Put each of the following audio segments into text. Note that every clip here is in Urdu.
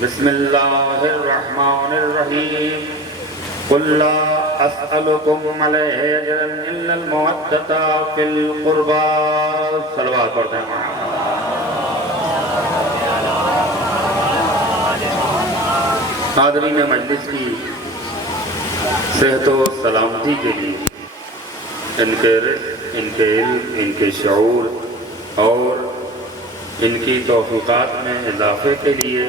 بسم اللہ الرحمن الرحیم قل لا اسألکم علیہ اجرا الا المودۃ فی القربى صلوات پڑھتے ہیں۔ حاضرین مجلس کی صحت و سلامتی کے لیے، ان کے رزق، ان کے علم، ان کے شعور اور ان کی توفیقات میں اضافے کے لیے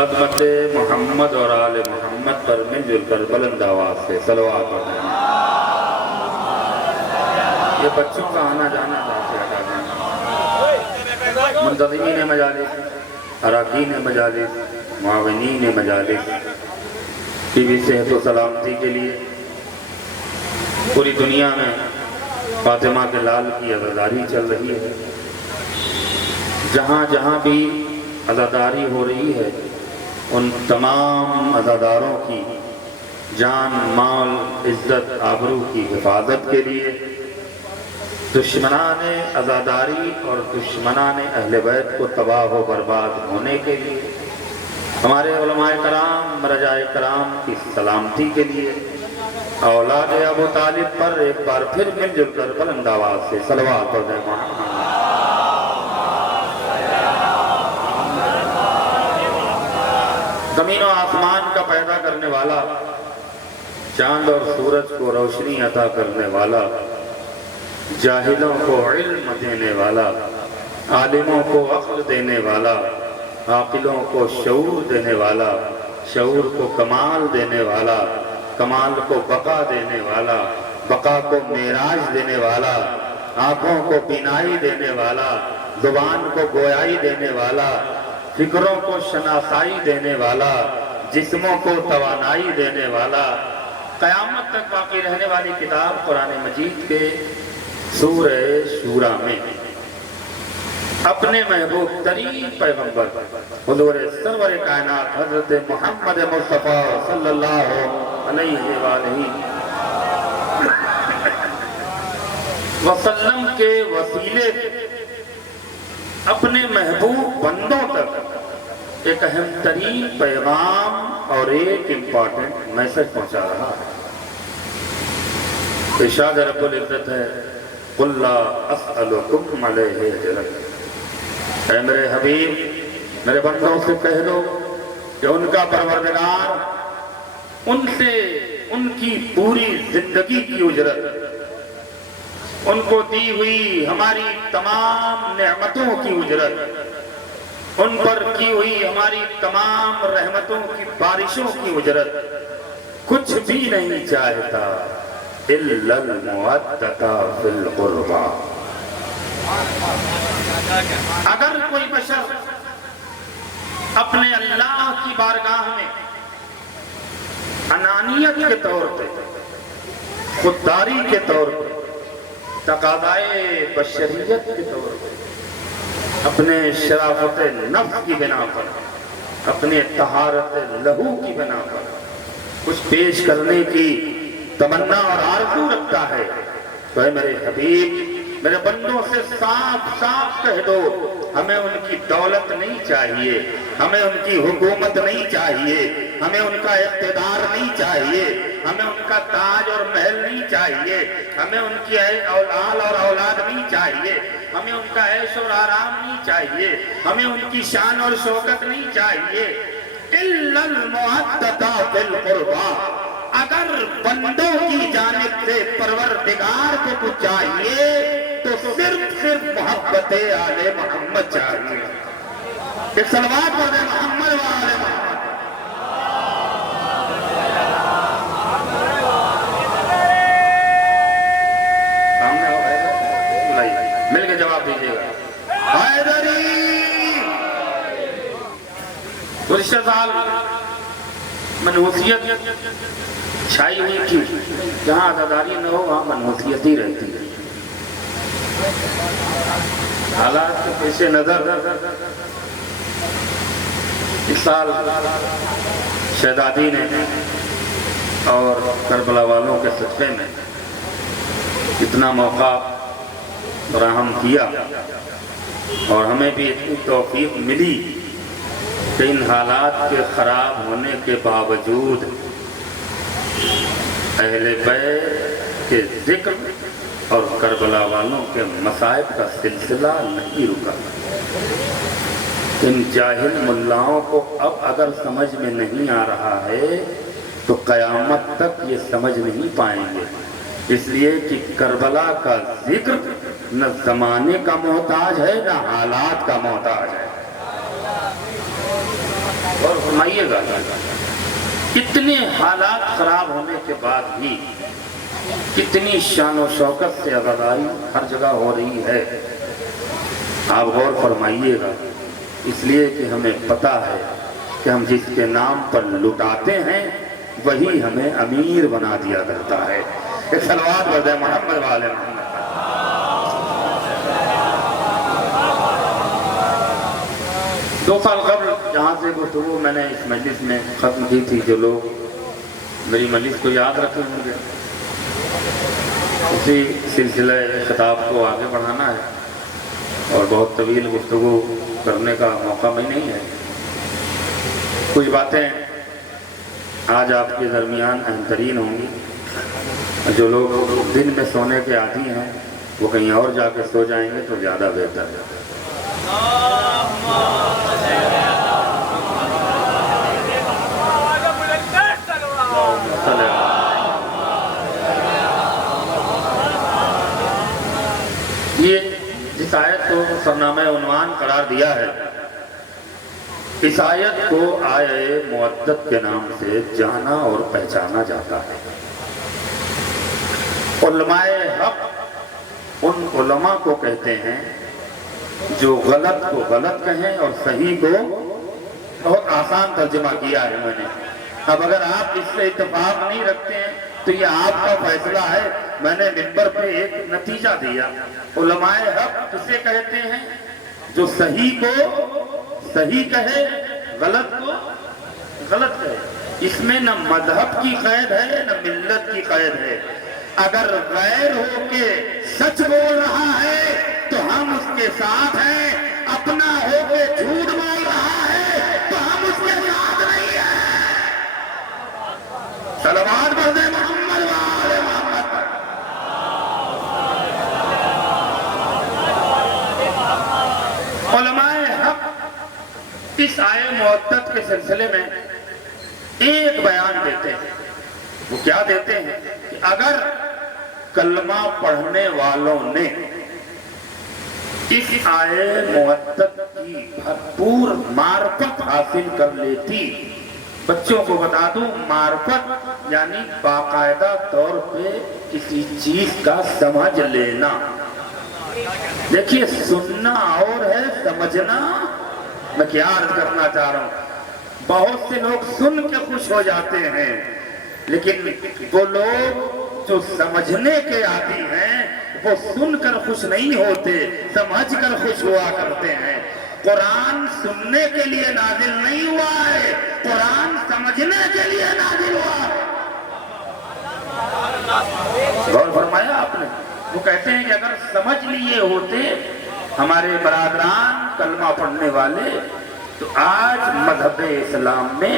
عظمت محمد اور آل محمد پر مل جل کر بلند آواز سے صلوات پڑھتے ہیں۔ یہ بچوں کا آنا جانا منتظمین مجالس، اراکین مجالس، معاونین مجالس کی بھی صحت و سلامتی کے لیے پوری دنیا میں فاطمہ کے لال کی عزاداری چل رہی ہے۔ جہاں جہاں بھی عزاداری ہو رہی ہے، ان تمام عزاداروں کی جان، مال، عزت، آبرو کی حفاظت کے لیے، دشمنان عزاداری اور دشمنان اہل بیت کو تباہ و برباد ہونے کے لیے، ہمارے علماء کرام، مرجع کرام کی سلامتی کے لیے، اولاد ابو طالب پر ایک بار پھر مل جل کر بلند آواز سے صلوات پڑھتے ہیں۔ زمین و آسمان کا پیدا کرنے والا، چاند اور سورج کو روشنی عطا کرنے والا، جاہلوں کو علم دینے والا، عالموں کو عقل دینے والا، عاقلوں کو شعور دینے والا، شعور کو کمال دینے والا، کمال کو بقا دینے والا، بقا کو معراج دینے والا، آنکھوں کو بینائی دینے والا، زبان کو گویائی دینے والا، فکروں کو شناسائی دینے والا، جسموں کو توانائی دینے والا، قیامت تک باقی رہنے والی کتاب قرآن مجید کے سورہ شورى میں اپنے محبوب ترین پیغمبر حضور سرور کائنات حضرت محمد مصطفیٰ صلی اللہ علیہ وآلہ وسلم کے وسیلے اپنے محبوب بندوں تک ایک اہم ترین پیغام اور ایک امپورٹنٹ میسج پہنچا رہا ہے۔ ارشاد رب العزت ہے قل لا اسألکم علیہ اجرا، اے میرے حبیب میرے بندوں سے کہہ دو کہ ان کا پروردگار ان سے ان کی پوری زندگی کی اجرت، ان کو دی ہوئی ہماری تمام نعمتوں کی اجرت، ان پر کی ہوئی ہماری تمام رحمتوں کی بارشوں کی اجرت کچھ بھی نہیں چاہتا الا المودۃ فی القربى۔ اگر کوئی بشر اپنے اللہ کی بارگاہ میں انانیت کے طور پہ، خودداری کے طور پہ، تقاضائے بشریت کے طور پر، اپنے شرافت نفس کی بنا پر، اپنے طہارت لہو کی بنا پر کچھ پیش کرنے کی تمنا اور آرزو رکھتا ہے، تو اے میرے حبیب میرے بندوں سے صاف صاف کہہ دو ہمیں ان کی دولت نہیں چاہیے، ہمیں ان کی حکومت نہیں چاہیے، ہمیں ان کا اقتدار نہیں چاہیے، ہمیں ان کا تاج اور محل نہیں چاہیے، ہمیں ان کی آل اور اولاد نہیں چاہیے، ہمیں ان کا عیش اور آرام نہیں چاہیے، ہمیں ان کی شان اور شوکت نہیں چاہیے الا المودۃ فی القربى۔ اگر بندوں کی جانب سے پروردگار کو کچھ چاہیے تو صرف محبت آل محمد چاہیے۔ ایک صلوات پڑھ دیں محمد و آل محمد۔ سامنے ہو حیدر، مل کے جواب دیجیے گا حیدری۔ گزشتہ سال منحوسیت چھائی ہوئی تھی، جہاں عزاداری نہ ہو وہاں منحوسیت ہی رہتی ہے۔ حالات کے پیش نظر اس سال شہزادی نے اور کربلا والوں کے صدقے میں اتنا موقع فراہم کیا اور ہمیں بھی اتنی توفیق ملی کہ ان حالات کے خراب ہونے کے باوجود اہل بیت کے ذکر اور کربلا والوں کے مصائب کا سلسلہ نہیں رکا۔ ان جاہل ملاؤں کو اب اگر سمجھ میں نہیں آ رہا ہے تو قیامت تک یہ سمجھ نہیں پائیں گے، اس لیے کہ کربلا کا ذکر نہ زمانے کا محتاج ہے نہ حالات کا محتاج ہے۔ اور فرمائیے گا کتنے حالات خراب ہونے کے بعد بھی کتنی شان و شوکت سے عزاداری ہر جگہ ہو رہی ہے۔ آپ غور فرمائیے گا، اس لیے کہ ہمیں پتہ ہے کہ ہم جس کے نام پر لٹاتے ہیں وہی ہمیں امیر بنا دیا کرتا ہے۔ ایک صلوات پڑھ دیں محمد والے محمد۔ 2 سال قبل جہاں سے گفتگو میں نے اس مجلس میں ختم کی تھی، جو لوگ میری مجلس کو یاد رکھے ہوں گے، اسی سلسلہ خطاب کو آگے بڑھانا ہے اور بہت طویل گفتگو کرنے کا موقع میں نہیں ہے۔ کچھ باتیں آج آپ کے درمیان اہم ترین ہوں گی۔ جو لوگ دن میں سونے کے عادی ہیں وہ کہیں اور جا کے سو جائیں گے تو زیادہ بہتر ہے۔ یہ جس آیت کو سرنامہ عنوان قرار دیا ہے، اس آیت کو آیہ مودت کے نام سے جانا اور پہچانا جاتا ہے۔ علماء حق ان علماء کو کہتے ہیں جو غلط کو غلط کہیں اور صحیح کو، بہت آسان ترجمہ کیا ہے میں نے۔ اب اگر آپ اس سے اتفاق نہیں رکھتے ہیں تو یہ آپ کا فیصلہ ہے۔ میں نے منبر پہ ایک نتیجہ دیا، علماء حق اسے کہتے ہیں جو صحیح کو صحیح کہے، غلط کو غلط کہے۔ اس میں نہ مذہب کی قید ہے نہ ملت کی قید ہے۔ اگر غیر ہو کے سچ بول رہا ہے تو ہم اس کے ساتھ ہیں، اپنا ہو کے جھوٹ بول رہا ہے تو ہم اس کے ساتھ نہیں ہیں۔ صلوات پڑھ دیں محمد وآل محمد پر۔ علماء حق اس آیہ مودت کے سلسلے میں ایک بیان دیتے ہیں۔ وہ کیا دیتے ہیں کہ اگر کلمہ پڑھنے والوں نے اس آیہ مودت کی بھرپور معرفت حاصل کر لیتی، بچوں کو بتا دوں معرفت یعنی باقاعدہ طور پہ کسی چیز کا سمجھ لینا۔ دیکھیے سننا اور ہے سمجھنا۔ میں کیا عرض کرنا چاہ رہا ہوں، بہت سے لوگ سن کے خوش ہو جاتے ہیں، لیکن وہ لوگ جو سمجھنے کے عادی ہیں وہ سن کر خوش نہیں ہوتے، سمجھ کر خوش ہوا کرتے ہیں۔ قرآن سننے کے لیے نازل نہیں ہوا ہے، قرآن سمجھنے کے لیے نازل ہوا ہے۔ غور فرمایا آپ نے؟ وہ کہتے ہیں کہ اگر سمجھ لیے ہوتے ہمارے برادران کلمہ پڑھنے والے تو آج مذہب اسلام میں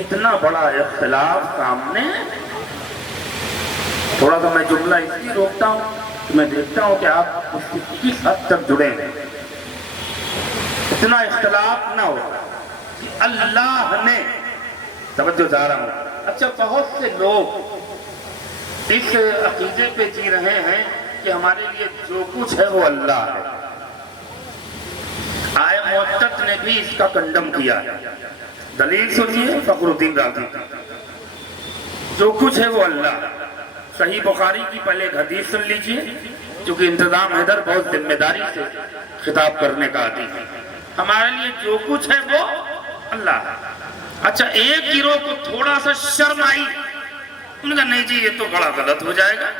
اتنا بڑا اختلاف سامنے۔ تھوڑا سا میں جملہ اس لیے روکتا ہوں کہ میں دیکھتا ہوں کہ آپ اس کی کس حد تک جڑے ہیں۔ اتنا اختلاف نہ ہو کہ اللہ نے، توجہ چاہ رہا ہوں، اچھا بہت سے لوگ اس عقیدے پہ جی رہے ہیں کہ ہمارے لیے جو کچھ ہے وہ اللہ ہے۔ آیہ مودت نے بھی اس کا کنڈم کیا ہے۔ دلیل سنیے فخر الدین رازی، جو کچھ ہے وہ اللہ۔ صحیح بخاری کی پہلے ایک حدیث سن لیجئے، چونکہ انتظام حیدر بہت ذمہ داری سے خطاب کرنے کا عادی ہے۔ ہمارے لیے جو کچھ ہے وہ اللہ ہے۔ اچھا ایک گروہ کو تھوڑا سا شرم آئی، انہوں نے کہا نہیں جی یہ تو بڑا غلط ہو جائے گا،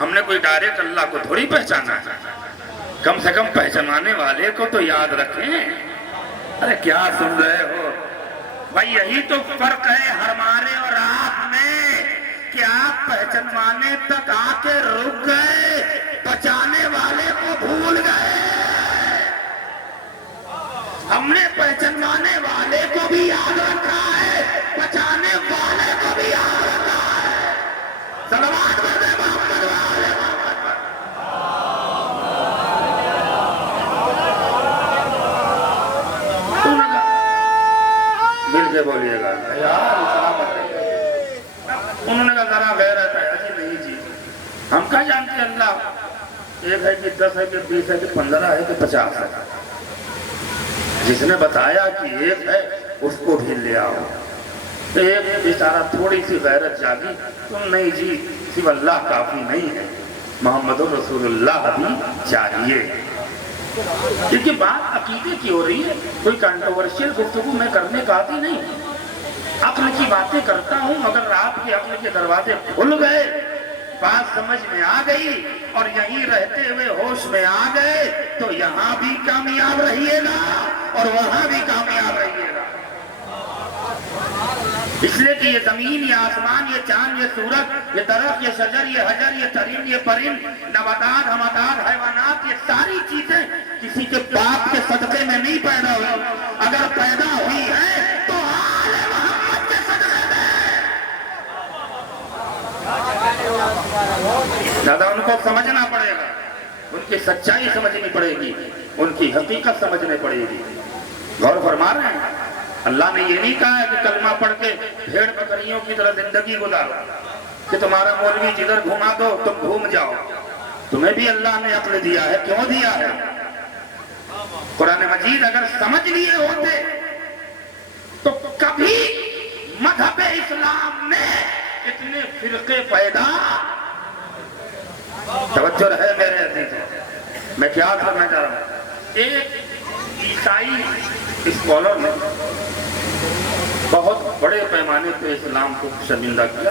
ہم نے کوئی ڈائریکٹ اللہ کو تھوڑی پہچانا ہے، کم سے کم پہچانانے والے کو تو یاد رکھیں۔ ارے کیا سن رہے ہو بھائی؟ یہی تو فرق ہے ہمارے اور آپ میں کہ آپ پہچانوانے تک آ کے رک گئے، بچانے والے کو بھول گئے۔ ہم نے پہچانوانے والے کو بھی یاد رکھا ہے، بچانے والے کو بھی یاد رکھا ہے۔ صلوات پڑھیں محمد والے محمد پر۔ مل کے بولیے گا یار سلامت رہیے۔ انہوں نے کہا ذرا غیرت ہے۔ اجی نہیں جی، ہم کہاں جانتے اللہ 1 ہے کہ 10 ہے کہ 20 ہے کہ 15 ہے کہ 50 ہے؟ جس نے بتایا کہ 1 ہے اس کو بھی لے آؤ۔ ایک بیچارہ تھوڑی سی غیرت جاگی، تم نہیں جی صرف اللہ کافی نہیں ہے، محمد رسول اللہ بھی چاہیے۔ کیونکہ بات عقیدے کی ہو رہی ہے، کوئی کنٹروورشل گفتگو میں کرنے کا عادی نہیں، عقل کی باتیں کرتا ہوں۔ مگر آپ کے عقل کے دروازے کھل گئے، بات سمجھ میں آ گئی اور یہیں رہتے ہوئے ہوش میں آ گئے تو یہاں بھی کامیاب رہیے گا اور وہاں بھی کامیاب رہیے گا۔ اس لیے کہ یہ زمین، یہ آسمان، یہ چاند، یہ سورج، یہ درخت، یہ شجر، یہ حجر، یہ ترین، یہ پرند، نباتات، حماتات، حیوانات، یہ ساری چیزیں کسی کے باپ کے صدقے میں نہیں پیدا ہوئی۔ اگر پیدا ہوئی ہے تو آل محمد کے صدقے میں۔ زیادہ ان کو سمجھنا پڑے گا، ان کی سچائی سمجھنی پڑے گی، ان کی حقیقت سمجھنی پڑے گی۔ غور فرما رہے ہیں؟ اللہ نے یہ نہیں کہا ہے کہ کلمہ پڑھ کے بھیڑ بکریوں کی طرح زندگی گزارو، کہ تمہارا مولوی جدھر گھما دو تم گھوم جاؤ۔ تمہیں بھی اللہ نے عقل دیا ہے، کیوں دیا ہے؟ قرآن مجید اگر سمجھ لیے ہوتے تو کبھی مذہب اسلام میں اتنے فرقے پیدا۔ توجہ رہے میرے عزیزوں، میں کیا کرنا چاہ رہا ہوں۔ ایک عیسائی اسکالر نے بہت بڑے پیمانے پہ اسلام کو شرمندہ کیا،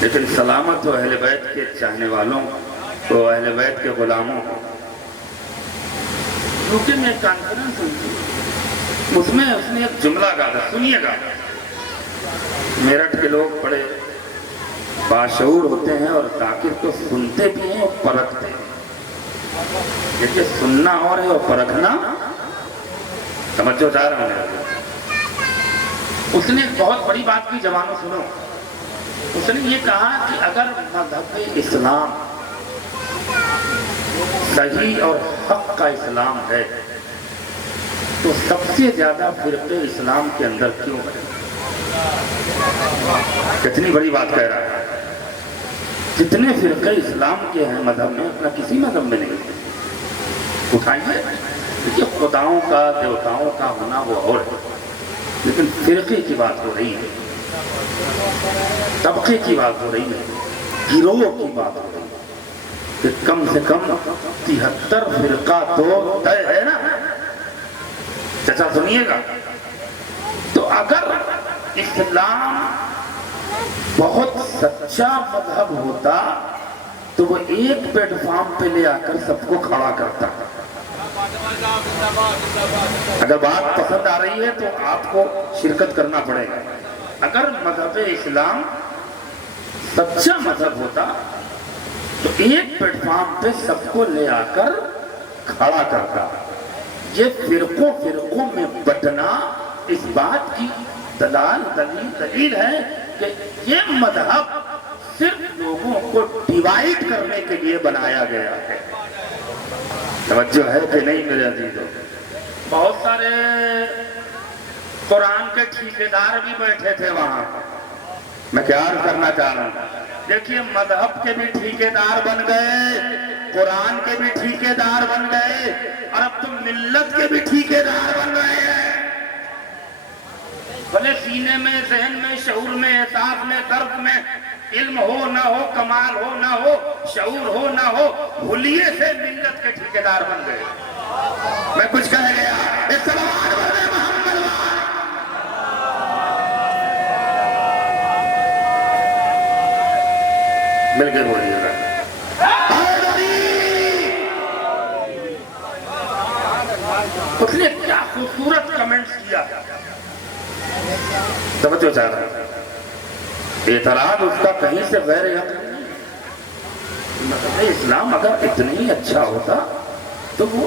لیکن سلامت ہو اہل بیت کے چاہنے والوں کو، اہل بیت کے غلاموں کو۔ یوکے میں ایک کانفرنس ہوئی تھی، اس میں اس نے ایک جملہ کہا تھا، سنیے گا۔ میرٹھ کے لوگ بڑے باشعور ہوتے ہیں اور ذاکر کو سنتے بھی ہیں اور پرکھتے ہیں۔ دیکھیے سننا اور ہے اور پرکھنا، سمجھو چاہ رہا ہوں۔ اس نے ایک بہت بڑی بات کی، جوانوں سنو۔ اس نے یہ کہا کہ اگر مذہب اسلام صحیح اور حق کا اسلام ہے تو سب سے زیادہ فرقے اسلام کے اندر کیوں ہے؟ کتنی بڑی بات کہہ رہا ہے۔ جتنے فرقے اسلام کے ہیں مذہب میں، اپنا کسی مذہب میں نہیں۔ اٹھائیے، دیکھیے خداؤں کا، دیوتاؤں کا ہونا وہ اور ہے، لیکن فرقے کی بات ہو رہی ہے، طبقے کی بات ہو رہی ہے، گروہ کی بات ہو رہی ہے کہ کم سے کم 73 فرقہ تو طے ہے نا۔ چچا سنیے گا، تو اگر اسلام بہت سچا مذہب ہوتا تو وہ ایک پلیٹ فارم پہ لے آ کر سب کو کھڑا کرتا۔ اگر بات پسند آ رہی ہے تو آپ کو شرکت کرنا پڑے گا۔ اگر مذہب اسلام سچا مذہب ہوتا تو ایک پلیٹ فارم پہ سب کو لے آ کر کھڑا کرتا۔ یہ فرقوں میں بٹنا اس بات کی دلیل ہے کہ یہ مذہب صرف لوگوں کو ڈیوائیڈ کرنے کے لیے بنایا گیا ہے۔ توجہ ہے کہ نہیں میرے عزیزوں؟ بہت سارے قرآن کے ٹھیکیدار بھی بیٹھے تھے وہاں۔ میں کیا عرض کرنا چاہ رہا ہوں، دیکھیے مذہب کے بھی ٹھیکیدار بن گئے، قرآن کے بھی ٹھیکیدار بن گئے، اور اب تم ملت کے بھی ٹھیکیدار بن گئے ہیں۔ بھلے سینے میں، ذہن میں، شعور میں، احساس میں، درد میں علم ہو نہ ہو، کمال ہو نہ ہو، شعور ہو نہ ہو، بھولیے سے ملت کے ٹھیکیدار بن گئے۔ میں کچھ کہہ گیا، صلوات پڑھیں محمد والے۔ مل کے بولیے گا، اس نے کیا خوبصورت کمنٹس کیا، توجہ چاہ رہا ہے۔ اعتراض اس کا کہیں سے غیر حق نہیں۔ مذہب اسلام اگر اتنا ہی اچھا ہوتا تو وہ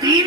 3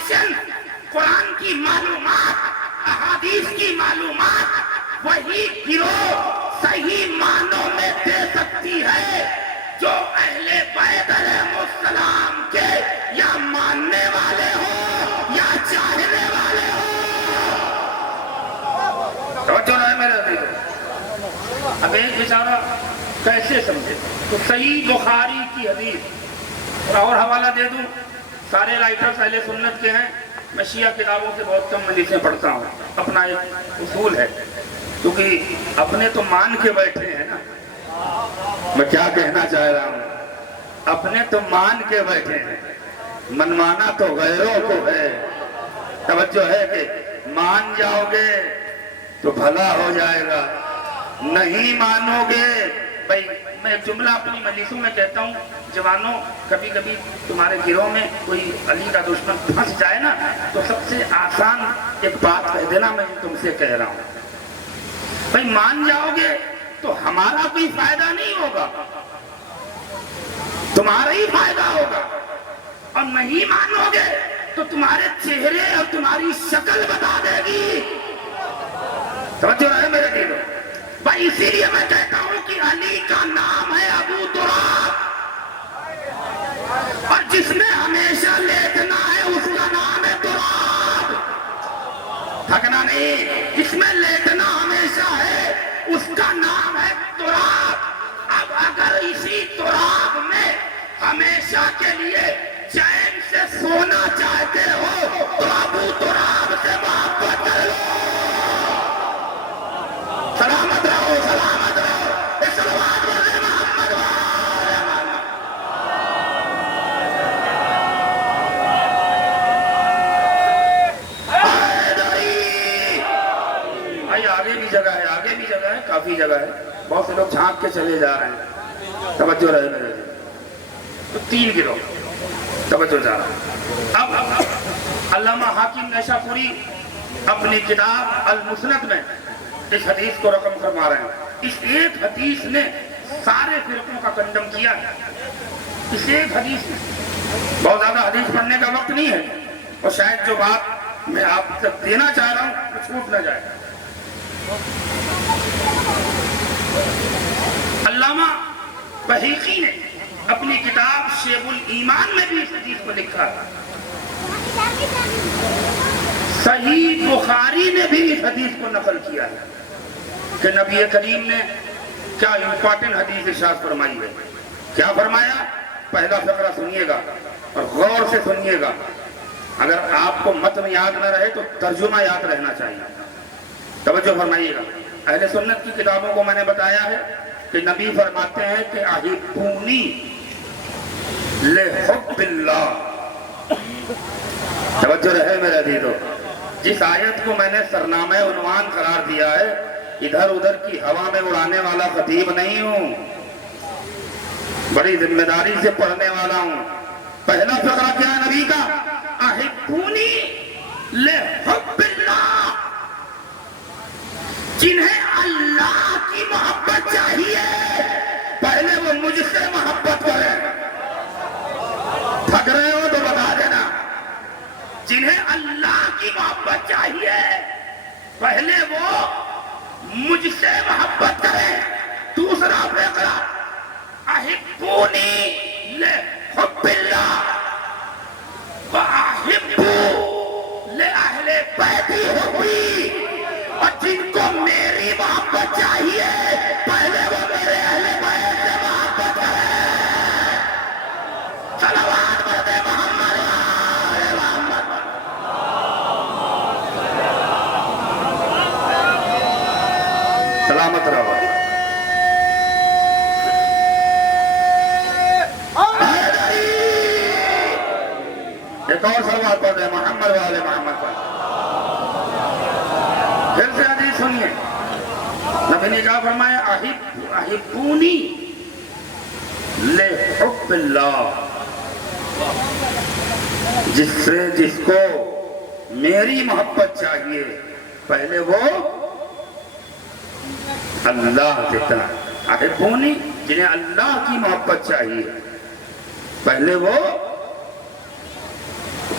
انفارمیشن، قرآن کی معلومات، احادیث کی معلومات وہی گروہ صحیح معنوں میں دے سکتی ہے جو اہل بیت علیہ السلام کے یا ماننے والے ہو یا چاہنے والے ہو۔ توجہ رہے میرے عزیز، اب ایک بیچارہ کیسے سمجھے؟ تو صحیح بخاری کی حدیث اور حوالہ دے دوں، سارے رائٹرز اہل سنت کے ہیں، میں شیعہ کتابوں سے بہت کم حدیثیں پڑھتا ہوں، اپنا ایک اصول ہے، کیونکہ اپنے تو مان کے بیٹھے ہیں نا، میں کیا کہنا چاہ رہا ہوں، اپنے تو مان کے بیٹھے ہیں، منوانا تو غیروں کو ہے۔ توجہ ہے کہ مان جاؤ گے تو بھلا ہو جائے گا، نہیں مانو گے۔ بھائی میں جملہ اپنی مجلسوں میں کہتا ہوں، جوانوں کبھی کبھی تمہارے گروہ میں کوئی علی کا دشمن پھنس جائے نا تو سب سے آسان ایک بات کہہ دینا، میں تم سے کہہ رہا ہوں، بھائی مان جاؤ گے تو ہمارا کوئی فائدہ نہیں ہوگا، تمہارا ہی فائدہ ہوگا، اور نہیں مانو گے تو تمہارے چہرے اور تمہاری شکل بتا دے گی۔ سمجھو رہے میرے دل، بھائی اسی لیے میں کہتا ہوں کہ علی کا نام ہے ابو تراب، اور جس نے ہمیشہ لیٹنا ہے اس کا نام ہے تراب، تھکنا نہیں، جس میں لیٹنا ہمیشہ ہے اس کا نام ہے تراب۔ اب اگر اسی تراب میں ہمیشہ کے لیے چین سے سونا چاہتے ہو تو ابو تراب سے محبت کر لو۔ سلامت رہو، سلامت رہو، صلوات علی محمد وآل محمد۔ بھائی آگے بھی جگہ ہے، آگے بھی جگہ ہے، کافی جگہ ہے، بہت سے لوگ جھانک کے چلے جا رہے ہیں، توجہ رہے میرے لیے۔ تو تین گروہ، توجہ جا رہا ہے۔ اب علامہ حاکم نیشاپوری اپنی کتاب المسند میں اس حدیث کو رقم فرما رہے ہیں۔ اس ایک حدیث نے سارے فرقوں کا کنڈم کیا ہے، اس ایک حدیث نے۔ بہت زیادہ حدیث پڑھنے کا وقت نہیں ہے، اور شاید جو بات میں آپ تک دینا چاہ رہا ہوں وہ چھوٹ نہ جائے۔ علامہ بہیقی نے اپنی کتاب شیب الایمان میں بھی اس حدیث کو لکھا ہے، صحیح بخاری نے بھی اس حدیث کو نقل کیا ہے کہ نبی کریم نے کیا امپورٹنٹ حدیث ارشاد فرمائی ہے۔ کیا فرمایا؟ پہلا فقرہ سنیے گا اور غور سے سنیے گا، اگر آپ کو متن یاد نہ رہے تو ترجمہ یاد رہنا چاہیے، توجہ فرمائیے گا۔ اہل سنت کی کتابوں کو میں نے بتایا ہے کہ نبی فرماتے ہیں کہ احبونی لحب اللہ، توجہ رہے میرے عزیزو۔ جس آیت کو میں نے سرنامہ عنوان قرار دیا ہے، ادھر ادھر کی ہوا میں اڑانے والا خطیب نہیں ہوں، بڑی ذمہ داری سے پڑھنے والا ہوں۔ پہلا فقرہ کیا ہے نبی کا؟ احبونی لحب اللہ، جنہیں اللہ کی محبت چاہیے پہلے وہ مجھ سے محبت کریں۔ تھک رہے ہو تو بتا دینا، جنہیں اللہ کی محبت چاہیے پہلے وہ مجھ سے محبت کریں۔ دوسرا فقرہ احبونی لحب اللہ وَأَحِبُّوا لِأَهْلِ بَيْتِ حُبِّي، اور جن کو میری محبت چاہیے پہلے وہ میرے اہل بیت سے محبت کریں۔ صلوات پڑھتے محمد وآل محمد۔ سلامت رہو۔ ایک اور صلوات پڑھتے ہیں محمد وآل محمد پر۔ پھر سے حدیث سنیے، نبی نے کہا فرمایا احبونی لحب اللہ، جس کو میری محبت چاہیے پہلے وہ اللہ سے طرح۔ احبونی، جنہیں اللہ کی محبت چاہیے پہلے وہ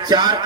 4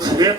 6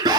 2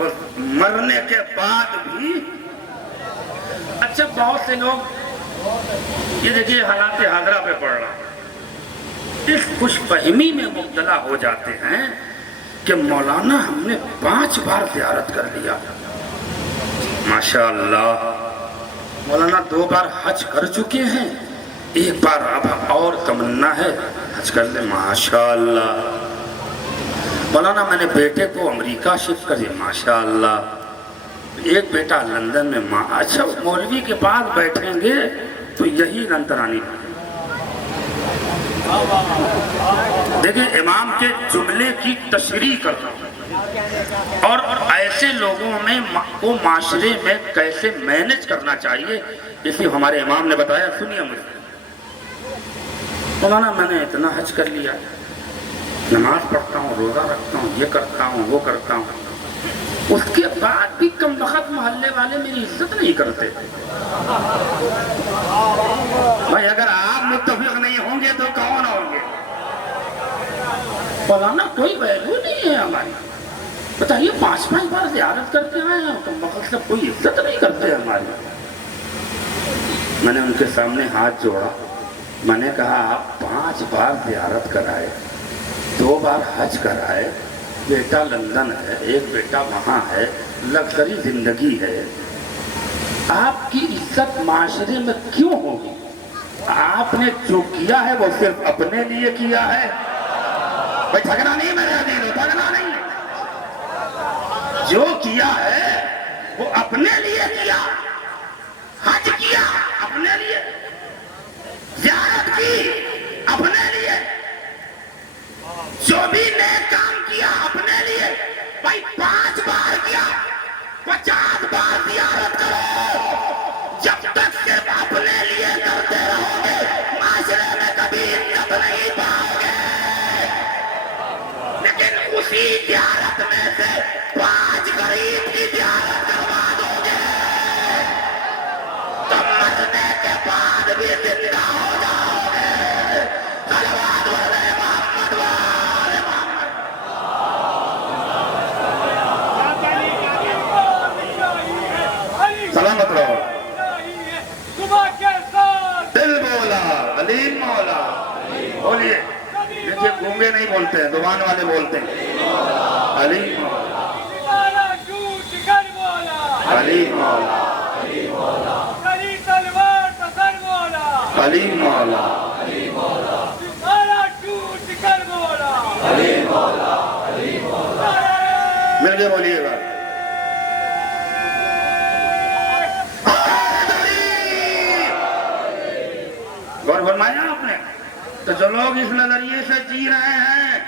وہ مرنے کے بعد بھی. اچھا بہت سے لوگ یہ دیکھیے حالات حاضرہ پہ پڑھ رہا اس خوش فہمی میں مبتلا ہو جاتے ہیں کہ مولانا ہم نے 5 بار زیارت کر لیا. ماشاءاللہ مولانا 2 بار حج کر چکے ہیں, 1 بار اب اور تمنا ہے حج کر لیں. ماشاءاللہ مولانا میں نے بیٹے کو امریکہ شفٹ کر دیا. ماشاءاللہ ایک بیٹا لندن میں. اچھا مولوی کے پاس بیٹھیں گے تو یہی رنترانی. دیکھیں امام کے جملے کی تشریح کرتا ہوں اور ایسے لوگوں میں کو معاشرے میں کیسے مینج کرنا چاہیے اسی ہمارے امام نے بتایا. سنیے مجھے. مولانا میں نے اتنا حج کر لیا, نماز پڑھتا ہوں, روزہ رکھتا ہوں, یہ کرتا ہوں, وہ کرتا ہوں, اس کے بعد بھی کم وقت محلے والے میری عزت نہیں کرتے. بھائی اگر آپ متفق نہیں ہوں گے تو کون ہوں گے؟ مولانا کوئی ویلیو نہیں ہے ہماری. بتائیے 5 بار زیارت کرتے آئے ہیں, کم وقت سے کوئی عزت نہیں کرتے ہماری. میں نے ان کے سامنے ہاتھ جوڑا, میں نے کہا آپ 5 بار زیارت کرائے, 2 بار حج کرائے, بیٹا لندن ہے, ایک بیٹا وہاں ہے, لگژری زندگی ہے, آپ کی عزت معاشرے میں کیوں ہوگی؟ آپ نے جو کیا ہے وہ صرف اپنے لیے کیا ہے. بھائی جھگڑا نہیں, میرے عزیزو جھگڑا نہیں. جو کیا ہے وہ اپنے لیے کیا, حج کیا اپنے لیے, زیارت کی اپنے لیے, جو بھی نیک کام کیا اپنے لیے. بھائی 5 بار کیا, 50 بار زیارت کرو. جب تک صرف اپنے لیے کرتے رہو گے معاشرے میں کبھی عزت نہیں پاؤ گے. لیکن اسی زیارت میں سے 5 غریب کی زیارت کروا دو گے تو مرنے کے بعد بھی زندہ ہو جاؤ گے. صلوات والے محمد والے محمد. سلامت رہو. دل بولا علی مولا. بولیے. دیکھیے گونگے نہیں بولتے ہیں, زبان والے بولتے ہیں. علی مولا علی مولا علی مولا مل کے بولیے گا. غور فرمایا آپ نے. تو جو لوگ اس نظریے سے جی رہے ہیں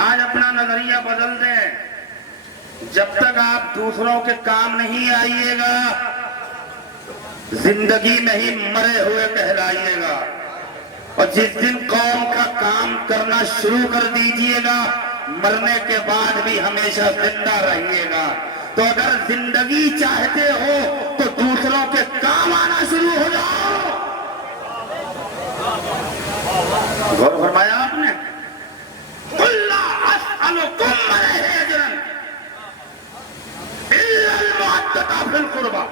آج اپنا نظریہ بدل دیں. جب تک آپ دوسروں کے کام نہیں آئیے گا زندگی میں ہی مرے ہوئے کہلائیے گا. اور جس دن قوم کا کام کرنا شروع کر دیجئے گا مرنے کے بعد بھی ہمیشہ زندہ رہیے گا. تو اگر زندگی چاہتے ہو تو دوسروں کے کام آنا شروع ہو جاؤ. غور فرمایا آپ نے. قُلْ لَا أَسْأَلُكُمْ عَلَيْهِ أَجْرًا إِلَّا الْمَوَدَّةَ فِي الْقُرْبَى.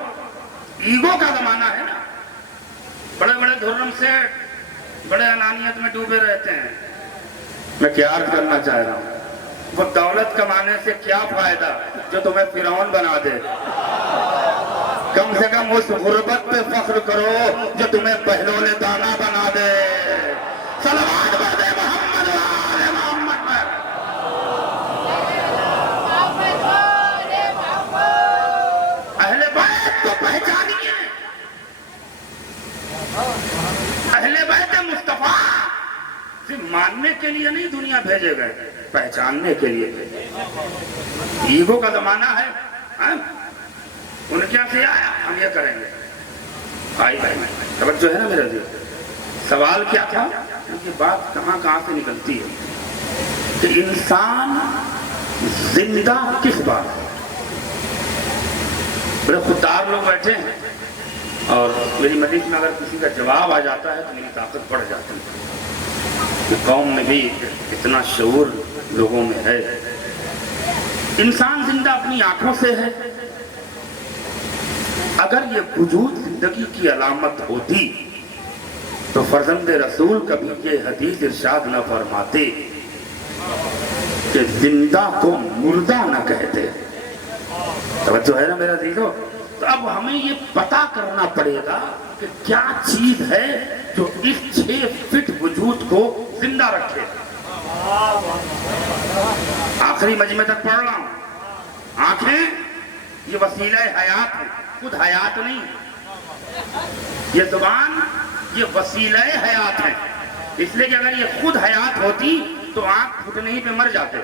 ایگو کا زمانہ ہے نا. بڑے بڑے دھرم سے بڑے انانیت میں ڈوبے رہتے ہیں. میں کیا عرض کرنا چاہ رہا ہوں, وہ دولت کمانے سے کیا فائدہ جو تمہیں فرعون بنا دے. کم سے کم اس غربت پہ فخر کرو جو تمہیں بہلول دانا بنا دے. صلوات پڑھ دے محمد والے محمد پر. اہل بیت کو پہچانیے. اہل بیت مصطفیٰ صرف ماننے کے لیے نہیں دنیا بھیجے گئے, پہچاننے کے لیے. ایگو کا زمانہ ہے. ان کیا سے آیا ہم یہ کریں گے. بھائی توجہ ہے نا میرے دل. سوال کیا تھا, یہ بات کہاں سے نکلتی ہے کہ انسان زندہ کس بات ہے. بڑے خوددار لوگ بیٹھے ہیں اور میری مجلس میں اگر کسی کا جواب آ جاتا ہے تو میری طاقت بڑھ جاتی ہے. قوم میں بھی اتنا شعور لوگوں میں ہے. انسان زندہ اپنی آنکھوں سے ہے. اگر یہ وجود زندگی کی علامت ہوتی تو فرزند رسول کبھی یہ حدیث ارشاد نہ فرماتے کہ زندہ کو مردہ نہ کہتے. توجہ ہے نا میرا عزیزو؟ تو اب ہمیں یہ پتا کرنا پڑے گا کہ کیا چیز ہے جو اس 6 فٹ وجود کو زندہ رکھے. آخری مجمع تک پڑھ رہا ہوں. آنکھیں یہ وسیلہ حیات ہے، خود حیات نہیں. یہ زبان یہ وسیلہ حیات ہے، اس لیے کہ اگر یہ خود حیات ہوتی تو آنکھ پھٹنے ہی پہ مر جاتے.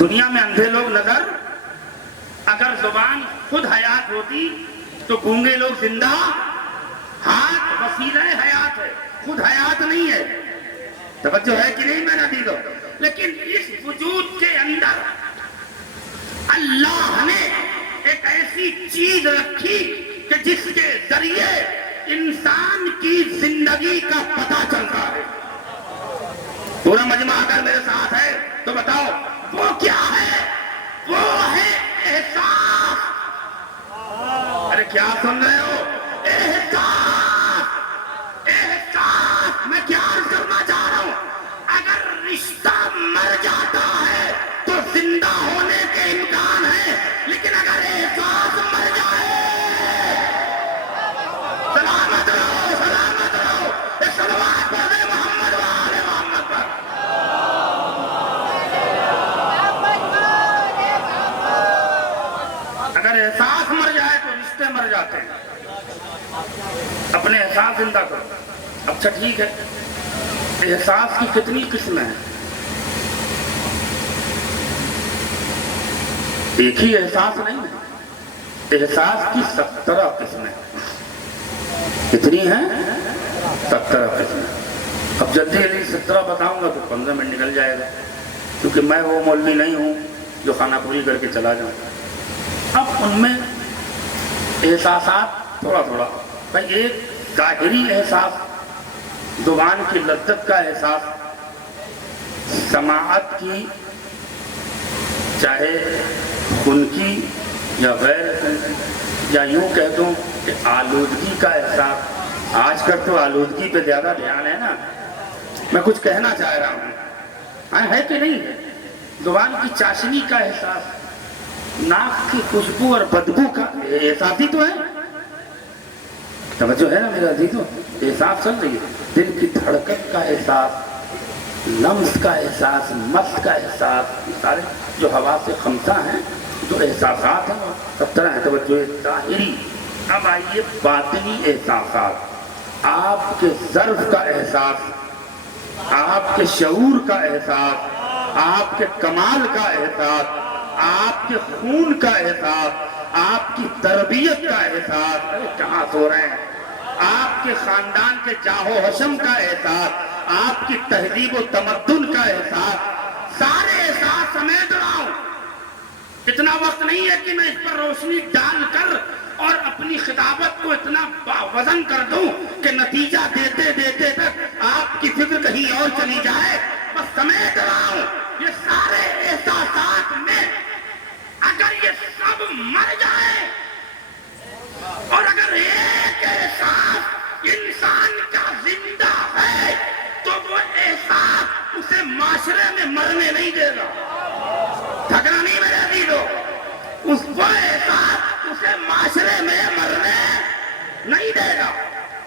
دنیا میں اندھے لوگ نظر، اگر زبان خود حیات ہوتی تو گونگے لوگ زندہ. ہاتھ وسیلہ حیات ہے، خود حیات نہیں ہے. توجہ ہے کہ نہیں میرا دیدو؟ لیکن اس وجود کے اندر اللہ نے ایک ایسی چیز رکھی کہ جس کے ذریعے انسان کی زندگی کا پتہ چلتا ہے. پورا مجمع اگر میرے ساتھ ہے تو بتاؤ وہ کیا ہے؟ وہ ہے احساس. ارے کیا سن رہے ہو؟ احساس. احساس میں کیا عرض کرنا چاہ رہا ہوں؟ اگر رشتہ مر جاتا ہے تو زندہ ہونے کے امکان ہے، لیکن اگر احساس مر جائے سلامت رہو، سلامت رہو. صلوات پڑھ دے محمد و آل محمد پر. اگر احساس مر جائے تو رشتے مر جاتے ہیں. اپنے احساس زندہ کرو. اچھا ٹھیک ہے، احساس کی کتنی قسمیں ہیں؟ ایک ہی احساس نہیں ہے، احساس کی 17 قسمیں. کتنی ہیں؟ 17 قسمیں. اب جلدی جلدی 17 بتاؤں گا تو 15 منٹ نکل جائے گا، کیونکہ میں وہ مولوی نہیں ہوں جو خانہ پوری کر کے چلا جاؤں. اب ان میں احساسات تھوڑا تھوڑا. بھائی ایک ظاہری احساس، زبان کی لذت کا احساس، سماعت کی چاہے ان کی یا غیر، یا یوں کہہ دوں کہ آلودگی کا احساس. آج کل تو آلودگی پہ زیادہ دھیان ہے نا. میں کچھ کہنا چاہ رہا ہوں، ہے کہ نہیں؟ زبان کی چاشنی کا احساس، ناک کی خوشبو اور بدبو کا احساس ہی تو ہے. توجہ ہے نا میرا عزیزو؟ احساس چل رہی ہے. دل کی دھڑکن کا احساس، لمس کا احساس، مس کا احساس، یہ سارے جو حواس خمسہ ہیں، جو احساسات ہیں وہ 17 ہیں. توجہ ظاہری. اب آئیے باطنی احساسات. آپ کے ظرف کا احساس، آپ کے شعور کا احساس، آپ کے کمال کا احساس، آپ کے خون کا احساس، آپ کی تربیت کا احساس. ارے کہاں سو رہے ہیں؟ آپ کے خاندان کے جاہ و حشم کا احساس، آپ کی تہذیب و تمدن کا احساس. سارے احساس سمیت رہا ہوں. اتنا وقت نہیں ہے کہ میں اس پر روشنی ڈال کر اور اپنی خطابت کو اتنا باوزن کر دوں کہ نتیجہ دیتے دیتے تک آپ کی فکر کہیں اور چلی جائے. بس سمیت رہا ہوں. یہ سارے احساسات میں اگر یہ سب مر جائے اور اگر ایک احساس انسان کا زندہ ہے تو وہ احساس اسے معاشرے میں مرنے نہیں دے گا. تھکنا نہیں میرے عزیزو. اس وہ احساس اسے معاشرے میں مرنے نہیں دے گا.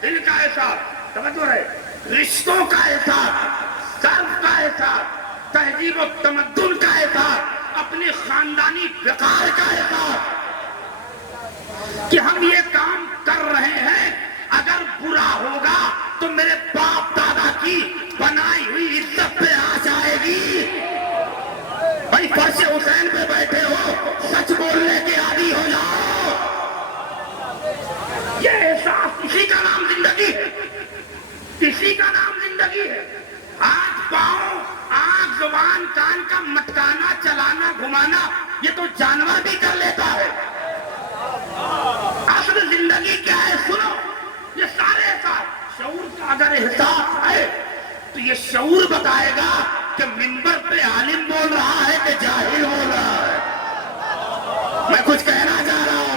دل کا احساس، توجہ رہے، رشتوں کا احساس، صرف کا احساس، تہذیب و تمدن کا احساس، اپنی خاندانی وقار کا احساس کہ ہم یہ کام کر رہے ہیں، اگر برا ہوگا تو میرے باپ دادا کی بنائی ہوئی عزت پہ آ جائے گی. بھائی فرش حسین پہ بیٹھے ہو، سچ بولنے کے عادی ہو جاؤ. یہ احساس، اسی کا نام زندگی ہے. اسی کا نام زندگی ہے. ہاتھ پاؤں، آنکھ، زبان، کان کا مٹکانا، چلانا، گھمانا، یہ تو جانور بھی کر لیتا ہے. اصل زندگی کیا ہے؟ سنو، یہ سارے احساس. شعور کا اگر احساس ہے تو یہ شعور بتائے گا کہ منبر پہ عالم بول رہا ہے کہ جاہل بول رہا ہے؟ میں کچھ کہنا چاہ رہا ہوں،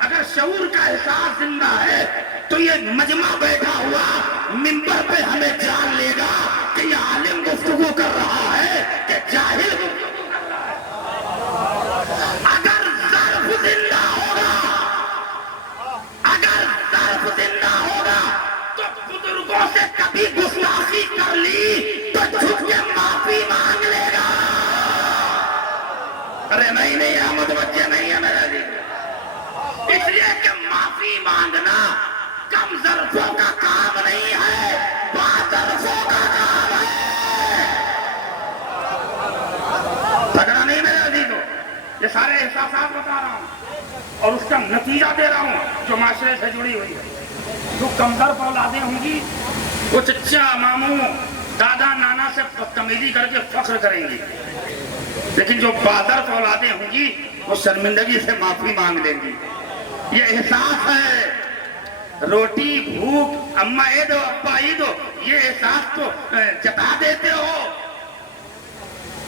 اگر شعور کا احساس زندہ ہے تو یہ مجمع بیٹھا ہوا منبر پہ ہمیں جان لے گا کہ یہ عالم گفتگو کر رہا ہے کہ جاہل گفتگو کر رہا ہے۔ اگر ظرف زندہ ہوگا تو بزرگوں سے کبھی گستاخی کر لی تو جھک کے معافی مانگ لے گا۔ ارے نہیں احمد بچے نہیں ہے میرے جی، اس لیے کہ معافی مانگنا کم ظرفوں کا کام نہیں ہے، با ظرفوں کا کام ہے۔ تگڑا نہیں میرے عزیز کو، یہ سارے احساسات بتا رہا ہوں اور اس کا نتیجہ دے رہا ہوں جو معاشرے سے جڑی ہوئی ہے۔ جو کمزور اولادیں ہوں گی وہ چچا ماموں دادا نانا سے بدتمیزی کر کے فخر کریں گی، لیکن جو بادر اولادیں ہوں گی وہ شرمندگی سے معافی مانگ لیں گی۔ یہ احساس ہے، روٹی بھوک اماں اے دو ابا ای دو، یہ احساس تو جتا دیتے ہو،